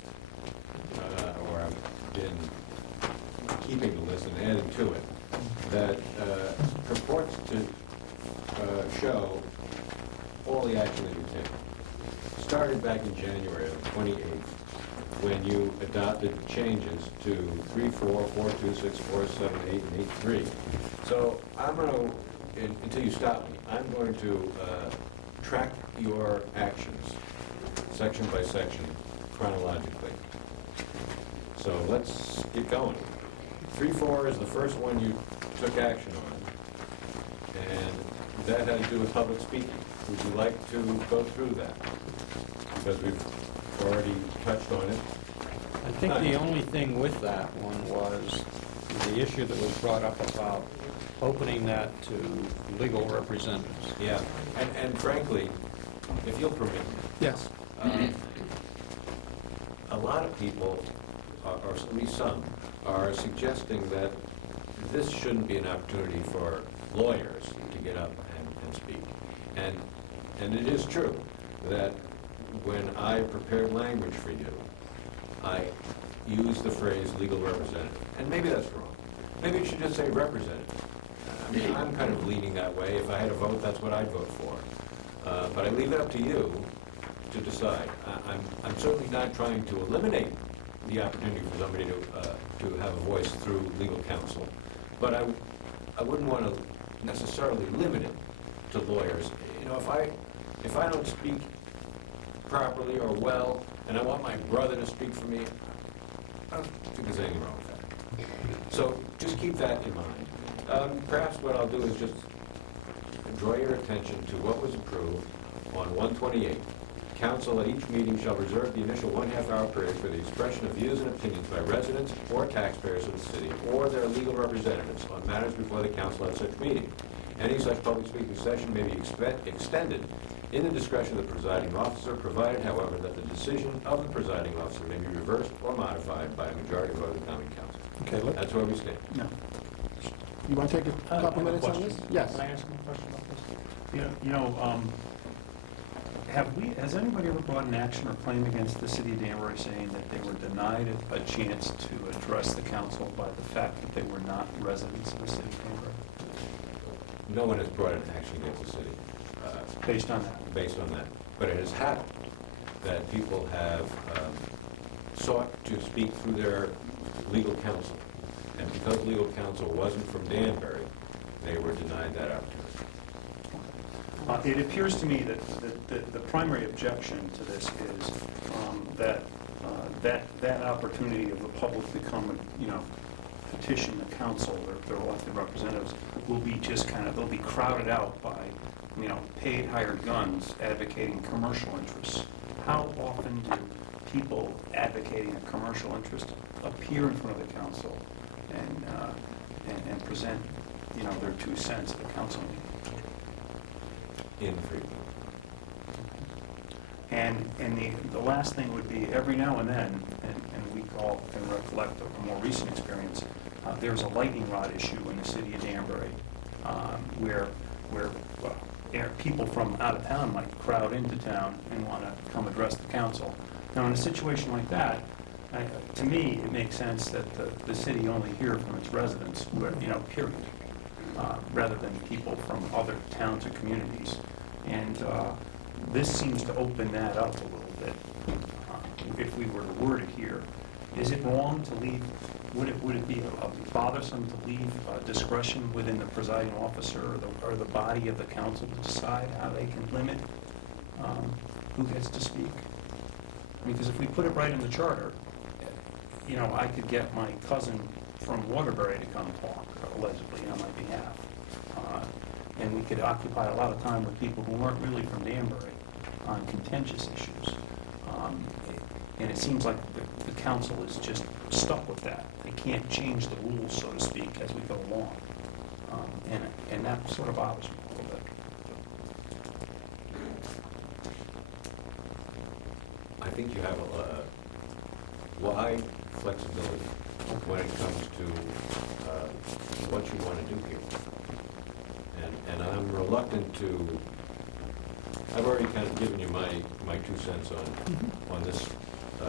or I've been keeping the list and adding to it, that purports to show all the action that you take. Started back in January of 28th, when you adopted changes to 3.4, 4.2, 6.4, 7.8, and 8.3. So I'm going to, until you stop me, I'm going to track your actions section by section chronologically. So let's get going. 3.4 is the first one you took action on, and that had to do with public speaking. Would you like to go through that? Because we've already touched on it. I think the only thing with that one was the issue that was brought up about opening that to legal representatives. Yeah, and frankly, if you'll permit me, Yes. a lot of people, or at least some, are suggesting that this shouldn't be an opportunity for lawyers to get up and speak. And it is true that when I prepared language for you, I used the phrase legal representative. And maybe that's wrong. Maybe it should just say representative. I mean, I'm kind of leaning that way. If I had a vote, that's what I'd vote for. But I leave it up to you to decide. I'm certainly not trying to eliminate the opportunity for somebody to have a voice through legal counsel. But I wouldn't want to necessarily limit it to lawyers. You know, if I don't speak properly or well, and I want my brother to speak for me, I don't think there's anything wrong with that. So just keep that in mind. Perhaps what I'll do is just draw your attention to what was approved on 128. Council at each meeting shall reserve the initial 1/2 hour period for the expression of views and opinions by residents or taxpayers of the city or their legal representatives on matters before the council at such meeting. Any such public speaking session may be extended in the discretion of the presiding officer, provided, however, that the decision of the presiding officer may be reversed or modified by a majority vote of the common council. Okay, That's where we stand. No. you want to take a couple minutes on this? Yes. Can I ask you a question about this? Has anybody ever brought an action or claim against the city of Danbury saying that they were denied a chance to address the council by the fact that they were not residents of the city of Danbury? No one has brought an action against the city. Based on that? Based on that. But it has happened that people have sought to speak through their legal counsel. And because legal counsel wasn't from Danbury, they were denied that opportunity. It appears to me that the primary objection to this is that opportunity of the public to come, petition the council, their elected representatives, will be just they'll be crowded out by, paid hired guns advocating commercial interests. How often do people advocating a commercial interest appear in front of the council and present, their 2 cents at the council meeting? Infrequent. And the last thing would be, every now and then, and we all can recollect a more recent experience, there's a lightning rod issue in the city of Danbury, where people from out of town might crowd into town and want to come address the council. Now, in a situation like that, to me, it makes sense that the city only hear from its residents, period, rather than people from other towns or communities. And this seems to open that up a little bit. If we were to word it here, is it wrong to leave? Would it be bothersome to leave discretion within the presiding officer or the body of the council to decide how they can limit who gets to speak? Because if we put it right in the charter, I could get my cousin from Waterbury to come talk, allegedly, on my behalf. And we could occupy a lot of time with people who aren't really from Danbury on contentious issues. And it seems like the council is just stuck with that. They can't change the rules, so to speak, as we go along. And that sort of bothers me a little bit. I think you have a wide flexibility when it comes to what you want to do here. And I'm reluctant to, I've already kind of given you my 2 cents on this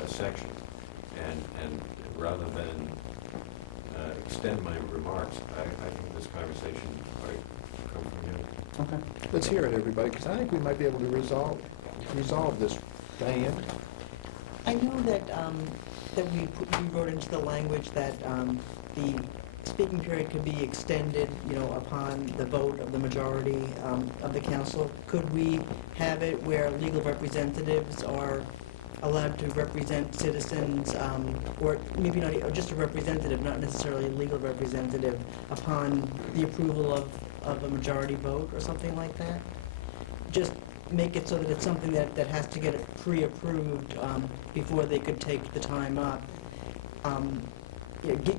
section. And rather than extend my remarks, I think this conversation might come from you. Okay. Let's hear it, everybody, because I think we might be able to resolve this. Diane? I know that, that we wrote into the language that the speaking period could be extended, upon the vote of the majority of the council. Could we have it where legal representatives are allowed to represent citizens, or maybe not, or just a representative, not necessarily a legal representative, upon the approval of a majority vote or something like that? Just make it so that it's something that has to get pre-approved before they could take the time up,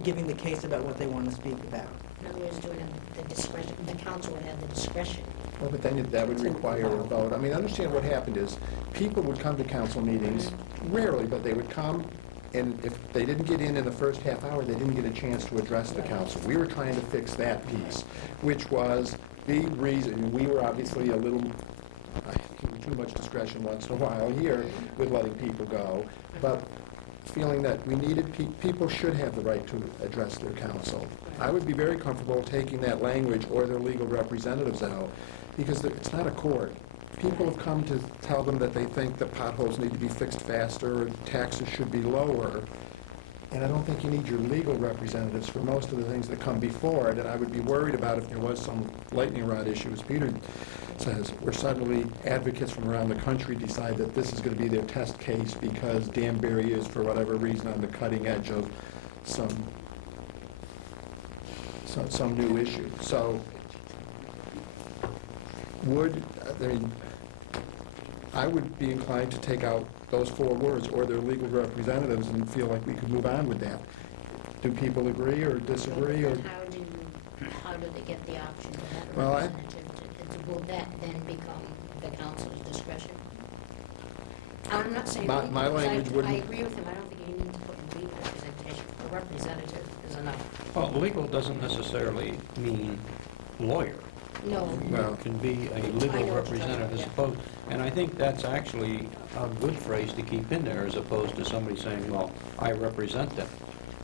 giving the case about what they want to speak about. In other words, doing the discretion, the council would have the discretion. Well, but then that would require a vote. I mean, understand what happened is, people would come to council meetings, rarely, but they would come, and if they didn't get in the first half hour, they didn't get a chance to address the council. We were trying to fix that piece, which was the reason, we were obviously a little, too much discretion once in a while here with letting people go, but feeling that we needed, people should have the right to address their council. I would be very comfortable taking that language or their legal representatives out, because it's not a court. People have come to tell them that they think the potholes need to be fixed faster, or taxes should be lower, and I don't think you need your legal representatives for most of the things that come before it, and I would be worried about if there was some lightning rod issue, as Peter says, where suddenly advocates from around the country decide that this is going to be their test case because Danbury is, for whatever reason, on the cutting edge of some new issue. So I would be inclined to take out those 4 words, or their legal representatives, and feel like we could move on with that. Do people agree or disagree? Or How do they get the option to have a Well, representative? Will that then become the council's discretion? I'm not saying My legal, because language I wouldn't- agree with him. I don't think you need to put in legal representation. A representative is enough. Well, legal doesn't necessarily mean lawyer. No. It can be a I know legal what you're representative talking as about, opposed, and I think that's actually a good phrase to keep in there, as opposed to somebody saying, well, I represent them.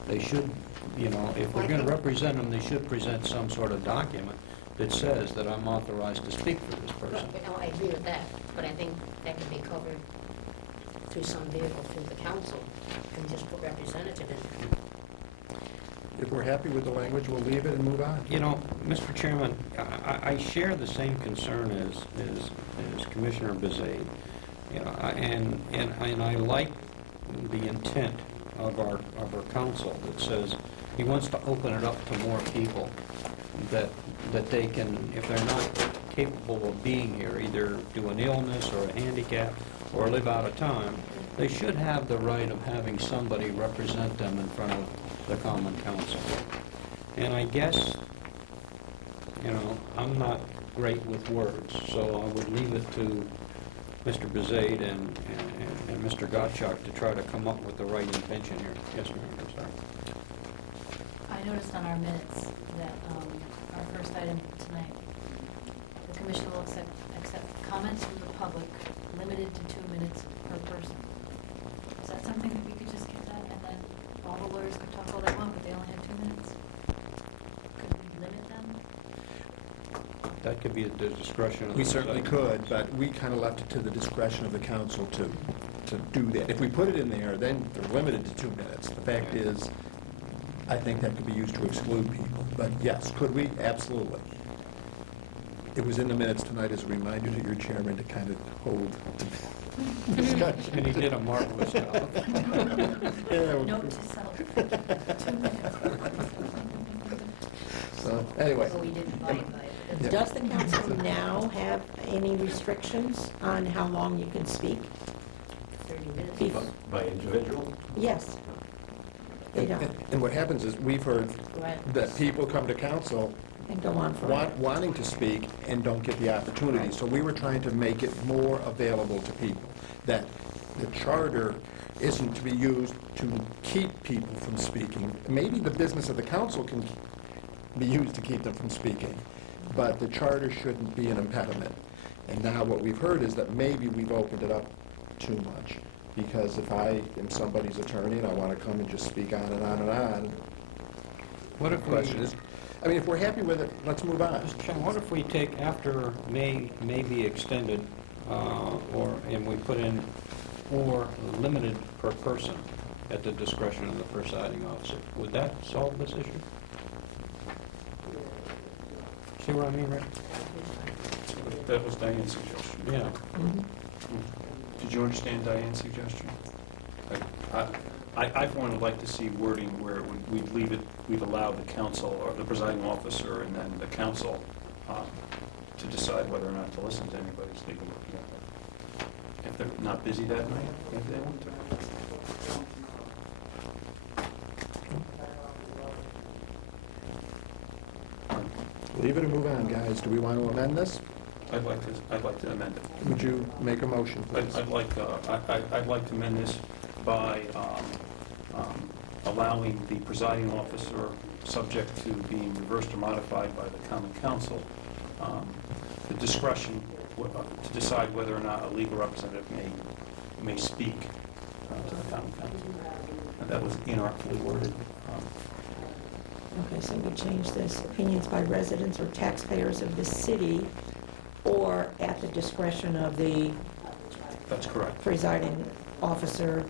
They should, if they're going to represent them, they should present some sort of document that says that I'm authorized to speak for this person. Right, no, I agree with that, but I think that can be covered through some vehicle through the council, and just put representative in. if we're happy with the language, we'll leave it and move on. Mr. Chairman, I share the same concern as Commissioner Bezade. And I like the intent of our council that says He wants to open it up to more people that they can, if they're not capable of being here, either due an illness or a handicap or live out of time, they should have the right of having somebody represent them in front of the Common Council. And I guess, I'm not great with words, so I would leave it to Mr. Bezade and Mr. Gottschalk to try to come up with the right invention here. Yes, ma'am, I'm sorry. I noticed on our minutes that our first item tonight, the commission will accept comments from the public limited to 2 minutes per person. Is that something that we could just get that, and then all the lawyers could talk all they want, but they only have 2 minutes? Could we limit them? That could be at the discretion of the... We certainly could, but we kind of left it to the discretion of the council to do that. If we put it in there, then they're limited to 2 minutes. The fact is, I think that could be used to exclude people. But yes, could we? Absolutely. It was in the minutes tonight as a reminder to your chairman to kind of hold discussion. And he did a marvelous job. Note to self, 2 minutes. So, anyway. So we didn't abide by it. Yeah. Does the council now have any restrictions on how long you can speak? 30 minutes. Bef- By individual? Yes. They don't, And what happens is, we've heard that people come to council and go on forever. wanting to speak and don't get the opportunity. So we were trying to make it more available to people, that the charter isn't to be used to keep people from speaking. Maybe the business of the council can be used to keep them from speaking, but the charter shouldn't be an impediment. And now what we've heard is that maybe we've opened it up too much. Because if I am somebody's attorney and I want to come and just speak on and on and on, What if the question is, I mean, if we're happy with it, let's move on. Mr. Chairman, what if we take after may be extended, and we put in or limited per person at the discretion of the presiding officer? Would that solve this issue? See what I mean, Rick? That was Diane's suggestion. Yeah. Mhm. Did you understand Diane's suggestion? I for one would like to see wording where we'd allow the council, or the presiding officer, and then the council to decide whether or not to listen to anybody's legal opinion. If they're not busy that night, if they want to. Leave it and move on, guys. Do we want to amend this? I'd like to amend it. Would you make a motion, please? I'd like to amend this by allowing the presiding officer, subject to being reversed or modified by the common council, the discretion to decide whether or not a legal representative may speak to the common council. And that was inartfully worded. Okay, so we change this, opinions by residents or taxpayers of the city, or at the discretion of the That's correct. presiding officer,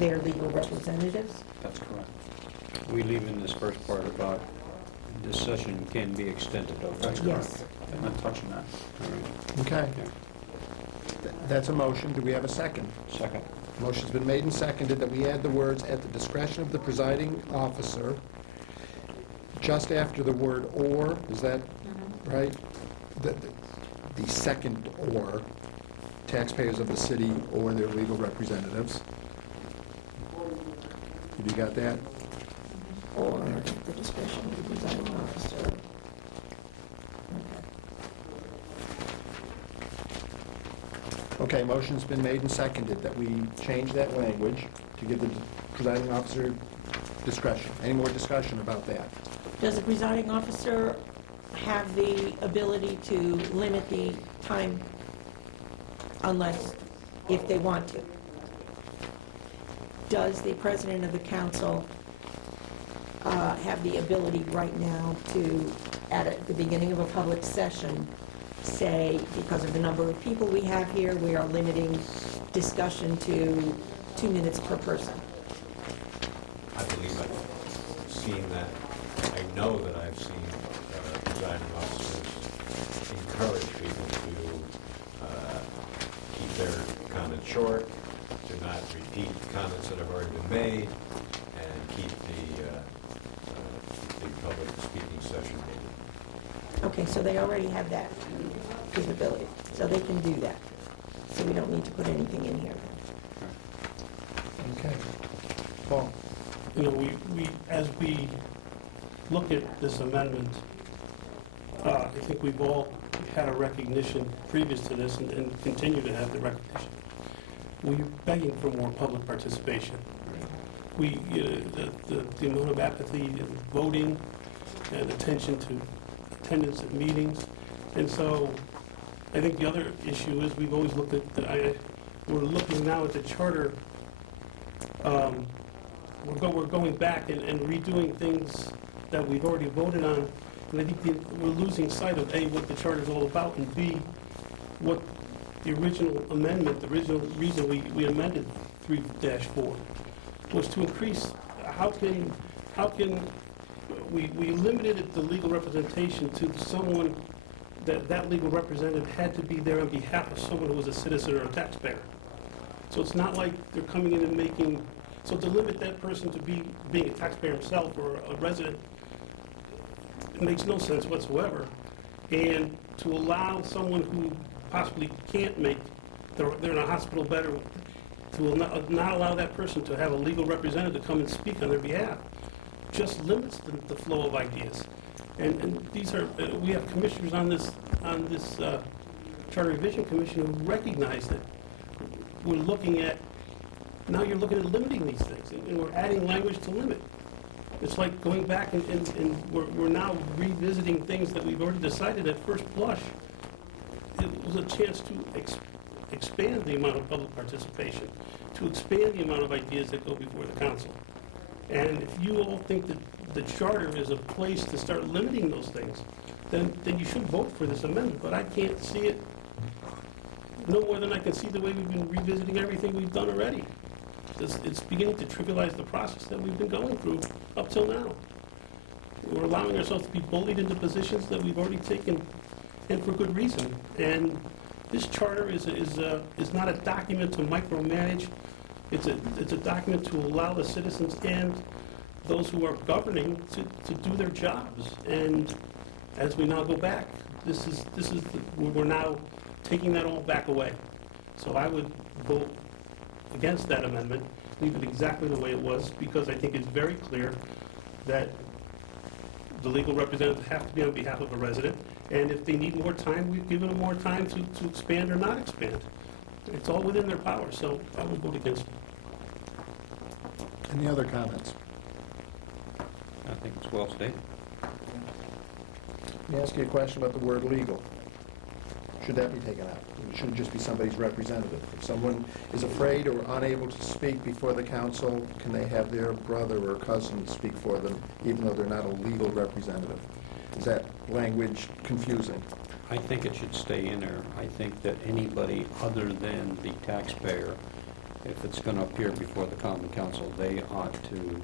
their legal representatives? That's correct. We leave in this first part about this session can be extended. That's Yes. correct. I'm not touching that. All right. Okay. That's a motion. Do we have a second? Second. Motion's been made and seconded that we add the words "at the discretion of the presiding officer" just after the word "or." Is that right? The second "or," taxpayers of the city or their legal representatives. Have you got that? Or at the discretion of the presiding officer. Okay, motion's been made and seconded that we change that language to give the presiding officer discretion. Any more discussion about that? Does the presiding officer have the ability to limit the time unless, if they want to? Does the president of the council have the ability right now to, at the beginning of a public session, say, because of the number of people we have here, we are limiting discussion to 2 minutes per person? I believe I've seen that. I know that I've seen presiding officers encourage people to keep their comments short, to not repeat comments that have already been made, and keep session meeting. Okay, so they already have that capability, so they can do that. So we don't need to put anything in here. Okay. Paul? You know, as we look at this amendment, I think we've all had a recognition previous to this and continue to have the recognition. We're begging for more public participation. The amount of apathy in voting and attention to attendance at meetings. And so I think the other issue is we've always looked at, we're looking now at the charter. We're going back and redoing things that we've already voted on. And I think we're losing sight of A, what the charter is all about, and B, what the original amendment, the original reason we amended 3-4 was to increase, how can we limited the legal representation to someone that legal representative had to be there on behalf of someone who was a citizen or a taxpayer. So it's not like they're coming in and making, so to limit that person to being a taxpayer himself or a resident, it makes no sense whatsoever. And to allow someone who possibly can't make, they're in a hospital bed, to not allow that person to have a legal representative to come and speak on their behalf just limits the flow of ideas. And these are, we have commissioners on this Charter Revision Commission who recognize that we're looking at, now you're looking at limiting these things, and we're adding language to limit. It's like going back and we're now revisiting things that we've already decided at first blush. It was a chance to expand the amount of public participation, to expand the amount of ideas that go before the council. And if you all think that the charter is a place to start limiting those things, then you should vote for this amendment. But I can't see it no more than I can see the way we've been revisiting everything we've done already. It's beginning to trivialize the process that we've been going through up till now. We're allowing ourselves to be bullied into positions that we've already taken, and for good reason. And this charter is not a document to micromanage. It's a document to allow the citizens and those who are governing to do their jobs. And as we now go back, we're now taking that all back away. So I would vote against that amendment, leave it exactly the way it was, because I think it's very clear that the legal representatives have to be on behalf of a resident, and if they need more time, we've given them more time to expand or not expand. It's all within their power, so I would vote against it. Any other comments? I think it's well stated. Let me ask you a question about the word legal. Should that be taken out? It should just be somebody's representative. If someone is afraid or unable to speak before the council, can they have their brother or cousin speak for them, even though they're not a legal representative? Is that language confusing? I think it should stay in there. I think that anybody other than the taxpayer, if it's going to appear before the common council, they ought to,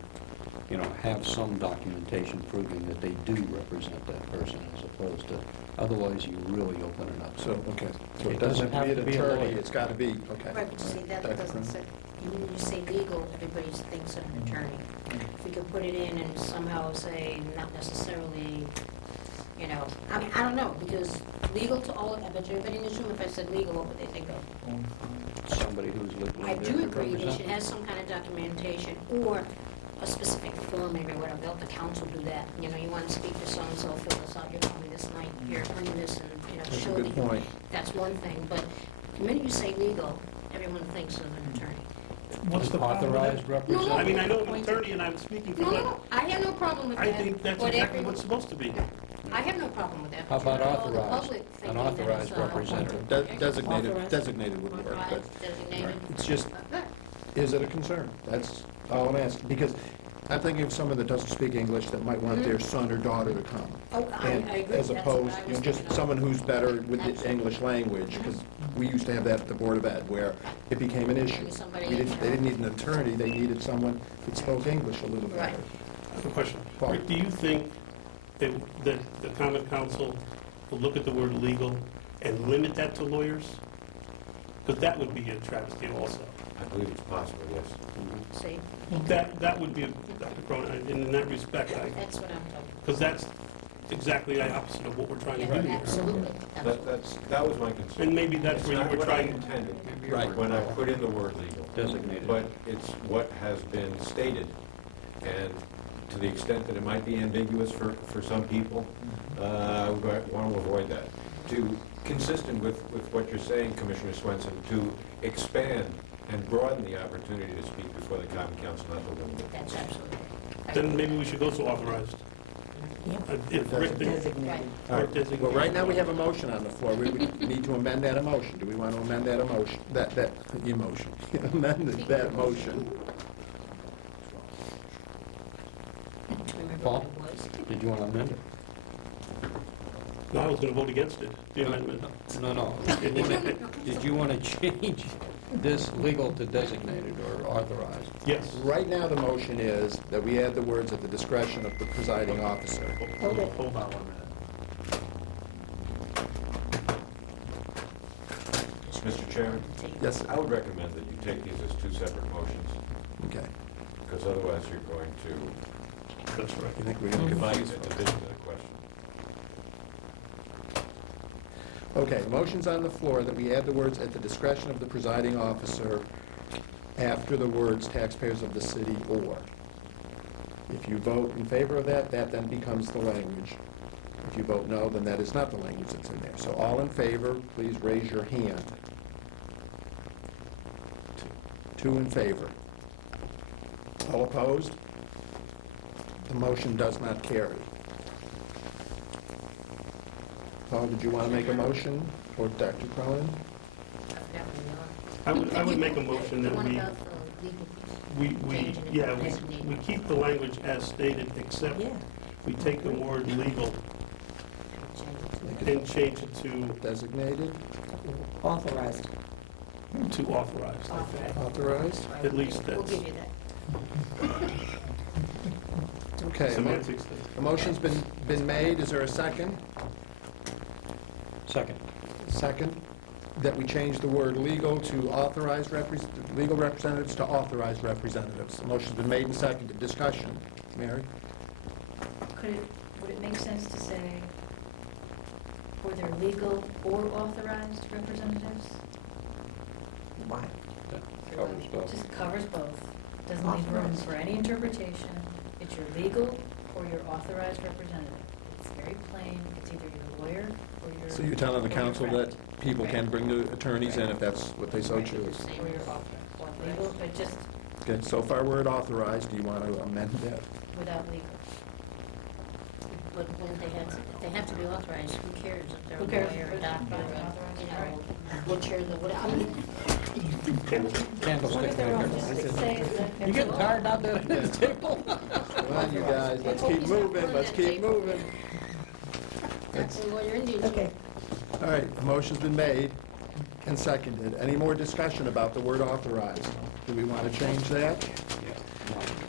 have some documentation proving that they do represent that person, as opposed to, otherwise you really open it up. So, okay. So It it doesn't doesn't have have to to be be an a attorney, lawyer. it's got to be, okay. Right, but see, that Dr. doesn't say, when you say legal, everybody thinks of an attorney. If we could put it in and somehow say, not necessarily, I don't know, because legal to all, I bet you everybody in this room, if I said legal, what would they think of? Somebody who's legally I there do to agree, they represent. should have some kind of documentation, or a specific form, maybe whatever, they'll let the council do that. You want to speak for so-and-so, fill this out, you're coming this night, you're earning this, and, That's a show good that you. point. That's one thing, but the minute you say legal, everyone thinks of an attorney. What's the problem with Authorized that? representative. I mean, I know I'm an attorney and I'm speaking for No, I have no problem with that. I think that's but exactly every- what's supposed to be. I have no problem with that. How but you about know, the authorized? public An thinking that authorized it's, representative. Designated would work, but Authorized, designated. it's just, is it a concern? That's all I'm asking, because I'm thinking of someone that doesn't speak English that might want their son or daughter to come. Oh, I And agree. as That's opposed, what I was just thinking of. someone who's better with the Absolutely. English language, because we used to have that at the Board of Ed, where it became an issue. Maybe somebody- They didn't need an attorney, they needed someone that spoke English a little Right. better. I have a question. Paul. Rick, do you think that the common council will look at the word legal and limit that to lawyers? Because that would be a travesty also. I believe it's possible, yes. See, That would be, Dr. Cronin, in that respect, that's what I'm talking because that's exactly the opposite of what we're trying to do Yeah, here. absolutely. That was my concern. And maybe that's It's where you not were what I trying. intended Right. when I put in the word legal. Designated. But it's what has been stated, and to the extent that it might be ambiguous for some people, we want to avoid that. Consistent with what you're saying, Commissioner Swenson, to expand and broaden the opportunity to speak before the Common Council, not to limit it. That's absolutely. Then maybe we should go to authorized. If Rick did- Designated. All or right. designated. Well, right now, we have a motion on the floor. We need to amend that emotion. Do we want to amend that emotion, that emotion? Amend that motion. Do you remember Paul? what it was? Did you want to amend it? No, I was going to vote against it, the amendment. No. Did you want to change this legal to designated or authorized? Yes. Right now, the motion is that we add the words at the discretion of the presiding officer. Hold on 1 minute. Mr. Chairman? Yes, I would recommend that you take these as two separate motions, okay. because otherwise you're going to That's right. You think we're going to divide confuse the it? division of the question. Okay, the motion's on the floor that we add the words at the discretion of the presiding officer after the words taxpayers of the city or. If you vote in favor of that, that then becomes the language. If you vote no, then that is not the language that's in there. So all in favor, please raise your hand. Two in favor. All opposed? The motion does not carry. Paul, did you want to make a motion, or Dr. Cronin? I forgot what we are. I would make a motion that The one we, about the legal changing it to designated. we keep the language as stated, except Yeah. we take the word legal and change it to Designated, Authorized. authorized, I think. authorized? At least We'll that's give you that. Okay, semantics. a motion's been made. Is there a second? Second. Second, that we change the word legal to authorized legal representatives to authorized representatives. The motion's been made and seconded. Discussion. Mary? Would it make sense to say, were there legal or authorized representatives? Why? That covers both. Just covers both. Doesn't leave room for any interpretation. It's your legal or your authorized representative. It's very plain. It's either your lawyer or your... So you're telling the council that people can bring the attorneys in if that's what they so choose? Or your authorized. Legal, but just Okay, so far we're at authorized. Do you want to amend that? without legal. But when if they have to be authorized, who cares if they're Who a cares lawyer, if a they're doctor, authorized, you right. know, butcher, the whatever. Candlestick maker. You getting tired out there at Yeah. this table? Come on, you guys, let's keep moving, let's keep moving. That's a lawyer indeed. Okay. All right, a motion's been made and seconded. Any more discussion about the word authorized? Do we want to change that?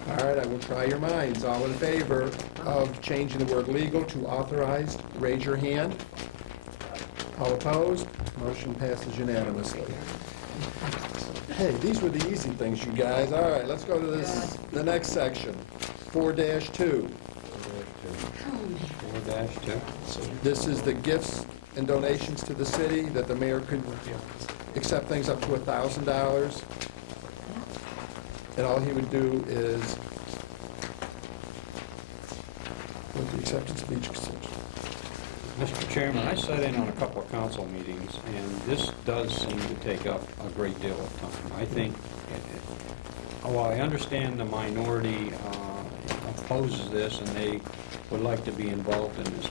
All right, I will try your minds. All in favor of changing the word legal to authorized, raise your hand. All opposed? Motion passes unanimously. Hey, these were the easy things, you guys. All right, let's go to the next section, 4-2. 4-2. This is the gifts and donations to the city, that the mayor could accept things up to $1,000. And all he would do is, with the acceptance of each exception. Mr. Chairman, I sat in on a couple of council meetings, and this does seem to take up a great deal of time. I think, while I understand the minority opposes this and they would like to be involved in this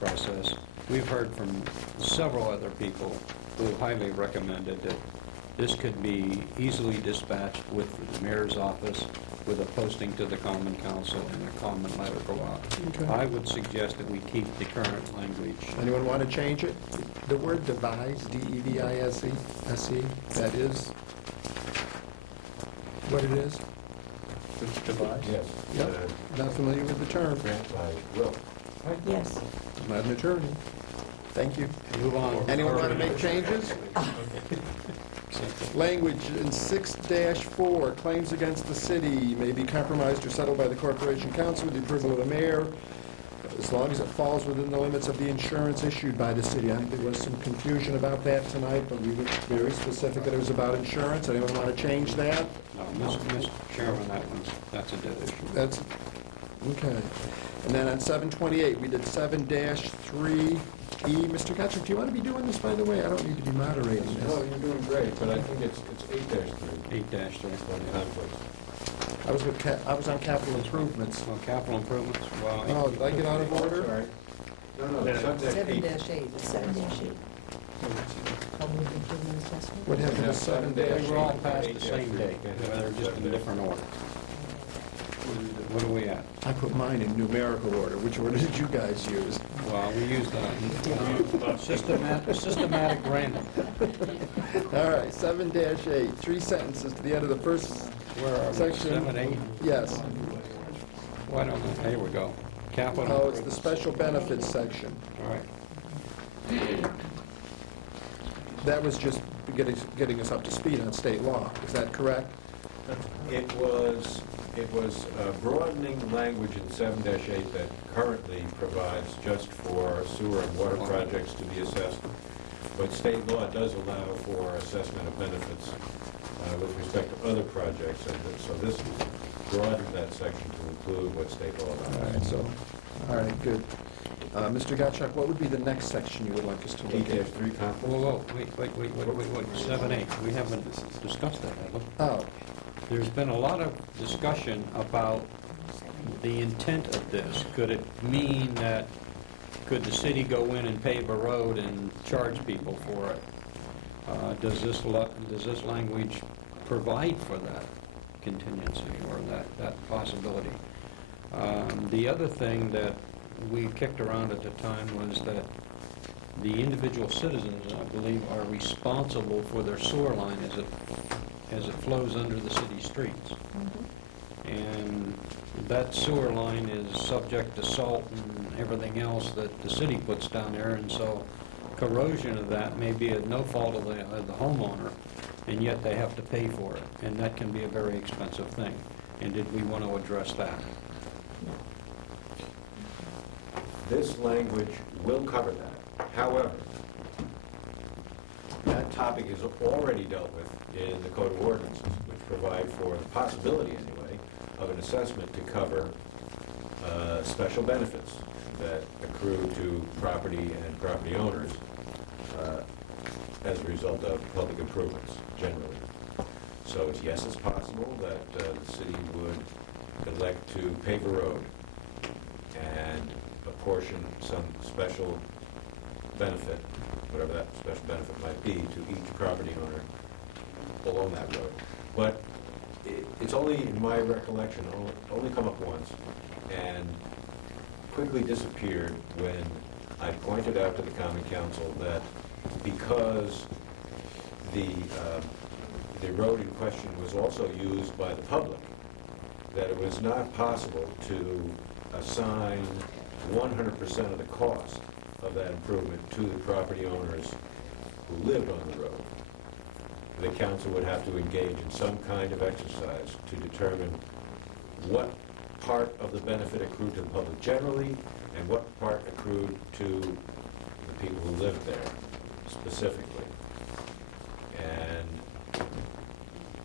process, we've heard from several other people who highly recommended that this could be easily dispatched with the mayor's office, with a posting to the common council and a comment letter go out. Okay. I would suggest that we keep the current language. Anyone want to change it? The word devise, D-E-V-I-S-E, that is what it is? Devise? Yes. Yep, not familiar with the term. Grant by will. Yes. I'm not an attorney. Thank you. Move on. Anyone want to make changes? Language in 6-4, claims against the city may be compromised or settled by the corporation council with the approval of the mayor. as long as it falls within the limits of the insurance issued by the city. I think there was some confusion about that tonight, but we were very specific that it was about insurance. Anyone want to change that? No, Mr. Chairman, that's a dead issue. That's, okay. And then on 728, we did 7-3E. Mr. Gotcha, do you want to be doing this, by the way? I don't need to be moderating this. No, you're doing great, but I think it's 8-3. 8-3. Conflict. I was on capital improvements. Well, capital improvements, well. Oh, did I get out of order? Sorry. No, Yeah. 7-8. 7-8. 7-8. Public improvement assessment? What happened to 7 They dash? were all passed the same day, they're just in different order. What are we at? I put mine in numerical order. Which order did you guys use? Well, we used systematic random. All right, 7-8, 3 sentences to the end of the first Where are we, section. 7, 8? Yes. Why don't we, here we go. Capital. Oh, it's the special benefits section. All right. That was just getting us up to speed on state law. Is that correct? It was broadening language in 7-8 that currently provides just for sewer and water projects to be assessed. But state law does allow for assessment of benefits with respect to other projects. And so this broadened that section to include what state law allows. All right, good. Mr. Gottschalk, what would be the next section you would like us to look at? 8-3 conflict. Whoa, wait. 7, 8, we haven't discussed that, have we? Oh, There's been a lot of discussion about the intent of this. Could it mean that, could the city go in and pave a road and charge people for it? Does this language provide for that contingency or that possibility? The other thing that we kicked around at the time was that the individual citizens, I believe, are responsible for their sewer line as it flows under the city streets. And that sewer line is subject to salt and everything else that the city puts down there, and so corrosion of that may be at no fault of the homeowner, and yet they have to pay for it, and that can be a very expensive thing. And did we want to address that? This language will cover that. However, that topic is already dealt with in the Code of Ordinances, which provide for the possibility, anyway, of an assessment to cover special benefits that accrue to property and property owners as a result of public improvements, generally. So yes, it's possible that the city would elect to pave a road and apportion some special benefit, whatever that special benefit might be, to each property owner along that road. But it's only, in my recollection, only come up once, and quickly disappeared when I pointed out to the Common Council that because the road in question was also used by the public, that it was not possible to assign 100% of the cost of that improvement to the property owners who lived on the road. The council would have to engage in some kind of exercise to determine what part of the benefit accrued to the public generally and what part accrued to the people who lived there specifically. And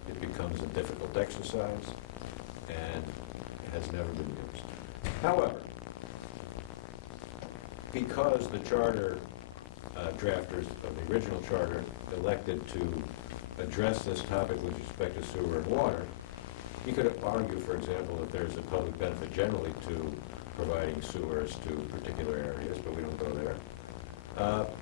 it becomes a difficult exercise and has never been used. However, because the charter drafters of the original charter elected to address this topic with respect to sewer and water, you could argue, for example, that there's a public benefit generally to providing sewers to particular areas, but we don't go there.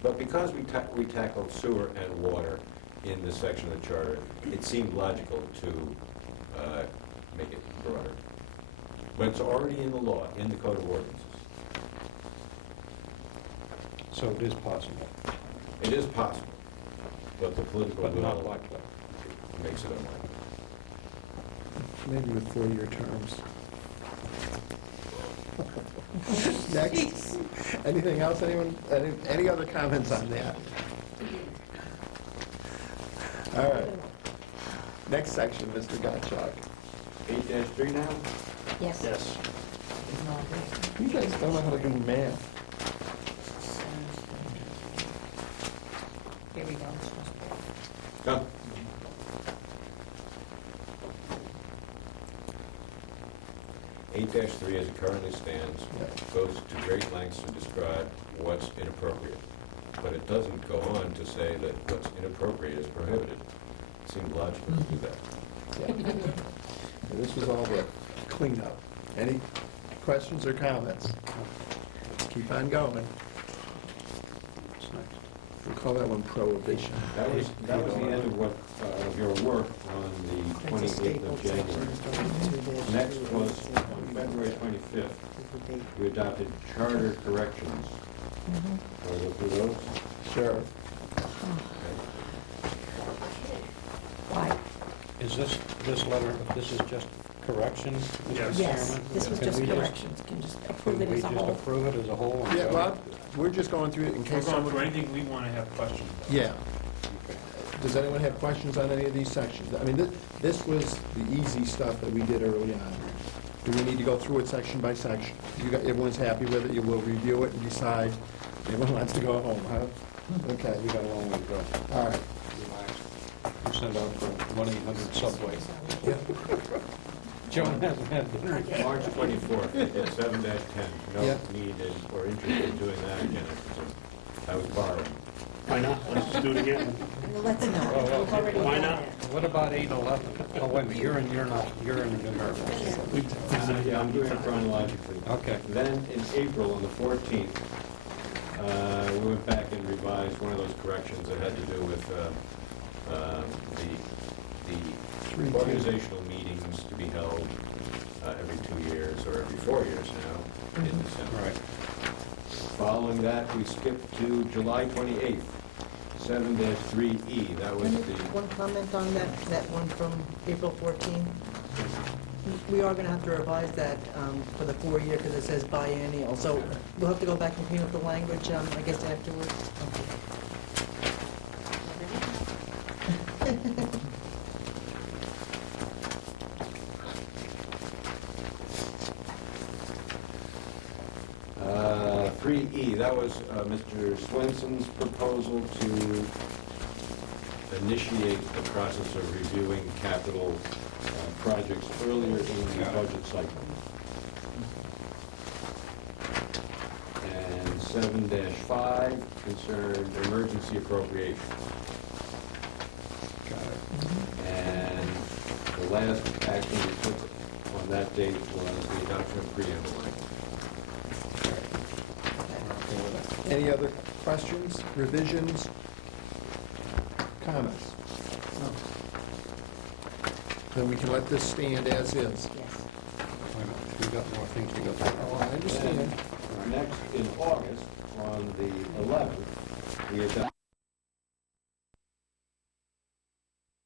But because we tackled sewer and water in this section of the charter, it seemed logical to make it broader. But it's already in the law, in the Code of Ordinances. So it is possible. It is possible, but the political But not will likely. makes it unlikely. maybe with 4-year terms. Next. Anything else, anyone, any other comments on that? All right. Next section, Mr. Gottschalk. 8-3 now? Yes. Yes. You guys don't know how to do math. Here we go. Go. Eight three, as it currently stands, goes to great lengths to describe what's inappropriate. But it doesn't go on to say that what's inappropriate is prohibited. It seemed logical to do that. Yeah, this was all the cleanup. Any questions or comments? Keep on going. What's next? We'll call that one prohibition. That was the end of what, of your work on the 28th of January. Next was on February 25th, we adopted charter corrections. Want to go through those? Sure. Why? Is this letter, this is just corrections, Mr. Yes. Yes, Chairman? this was Can just we corrections, can just approve Can it we as a just whole. approve it as a whole? and Yeah, go? Bob, we're just going through it in We're case going someone... through anything we want to have questions about. Yeah. Okay. Does anyone have questions on any of these sections? I mean, this was the easy stuff that we did early on. Do we need to go through it section by section? Everyone's happy with it, you will review it and decide. Everyone wants to go home, huh? Okay. We got a long way to go. All right. You send out for 1-800 Subway. Joan hasn't had dinner yet. March 24th, it's 7-10. No Yeah. need or interest in doing that again. I was borrowing. Why not? Let's just do it again. Let's not, we've already Why done not? it. What about 8-11? Oh, wait a minute, you're in New York. Yeah, I'm doing it chronologically. Okay. Then in April, on the 14th, we went back and revised one of those corrections that had to do with the organizational meetings to be held every 2 years, or every 4 years now, in December. Right. Following that, we skipped to July 28th, 7-3E. That was the... One comment on that one from April 14. We are going to have to revise that for the 4-year because it says biennial. So we'll have to go back and clean up the language, I guess, afterwards. Uh, 3E, that was Mr. Swenson's proposal to initiate the process of reviewing capital projects earlier in the budget cycle. And 7-5 concerned emergency appropriation. Got it. And the last action we took on that date was the adoption of preamble language. Okay with it. Any other questions, revisions, comments? Then we can let this stand as is. Yes. Wait a minute, we got more things to go through. Oh, I understand. Next, in August, on the 11th, we adopted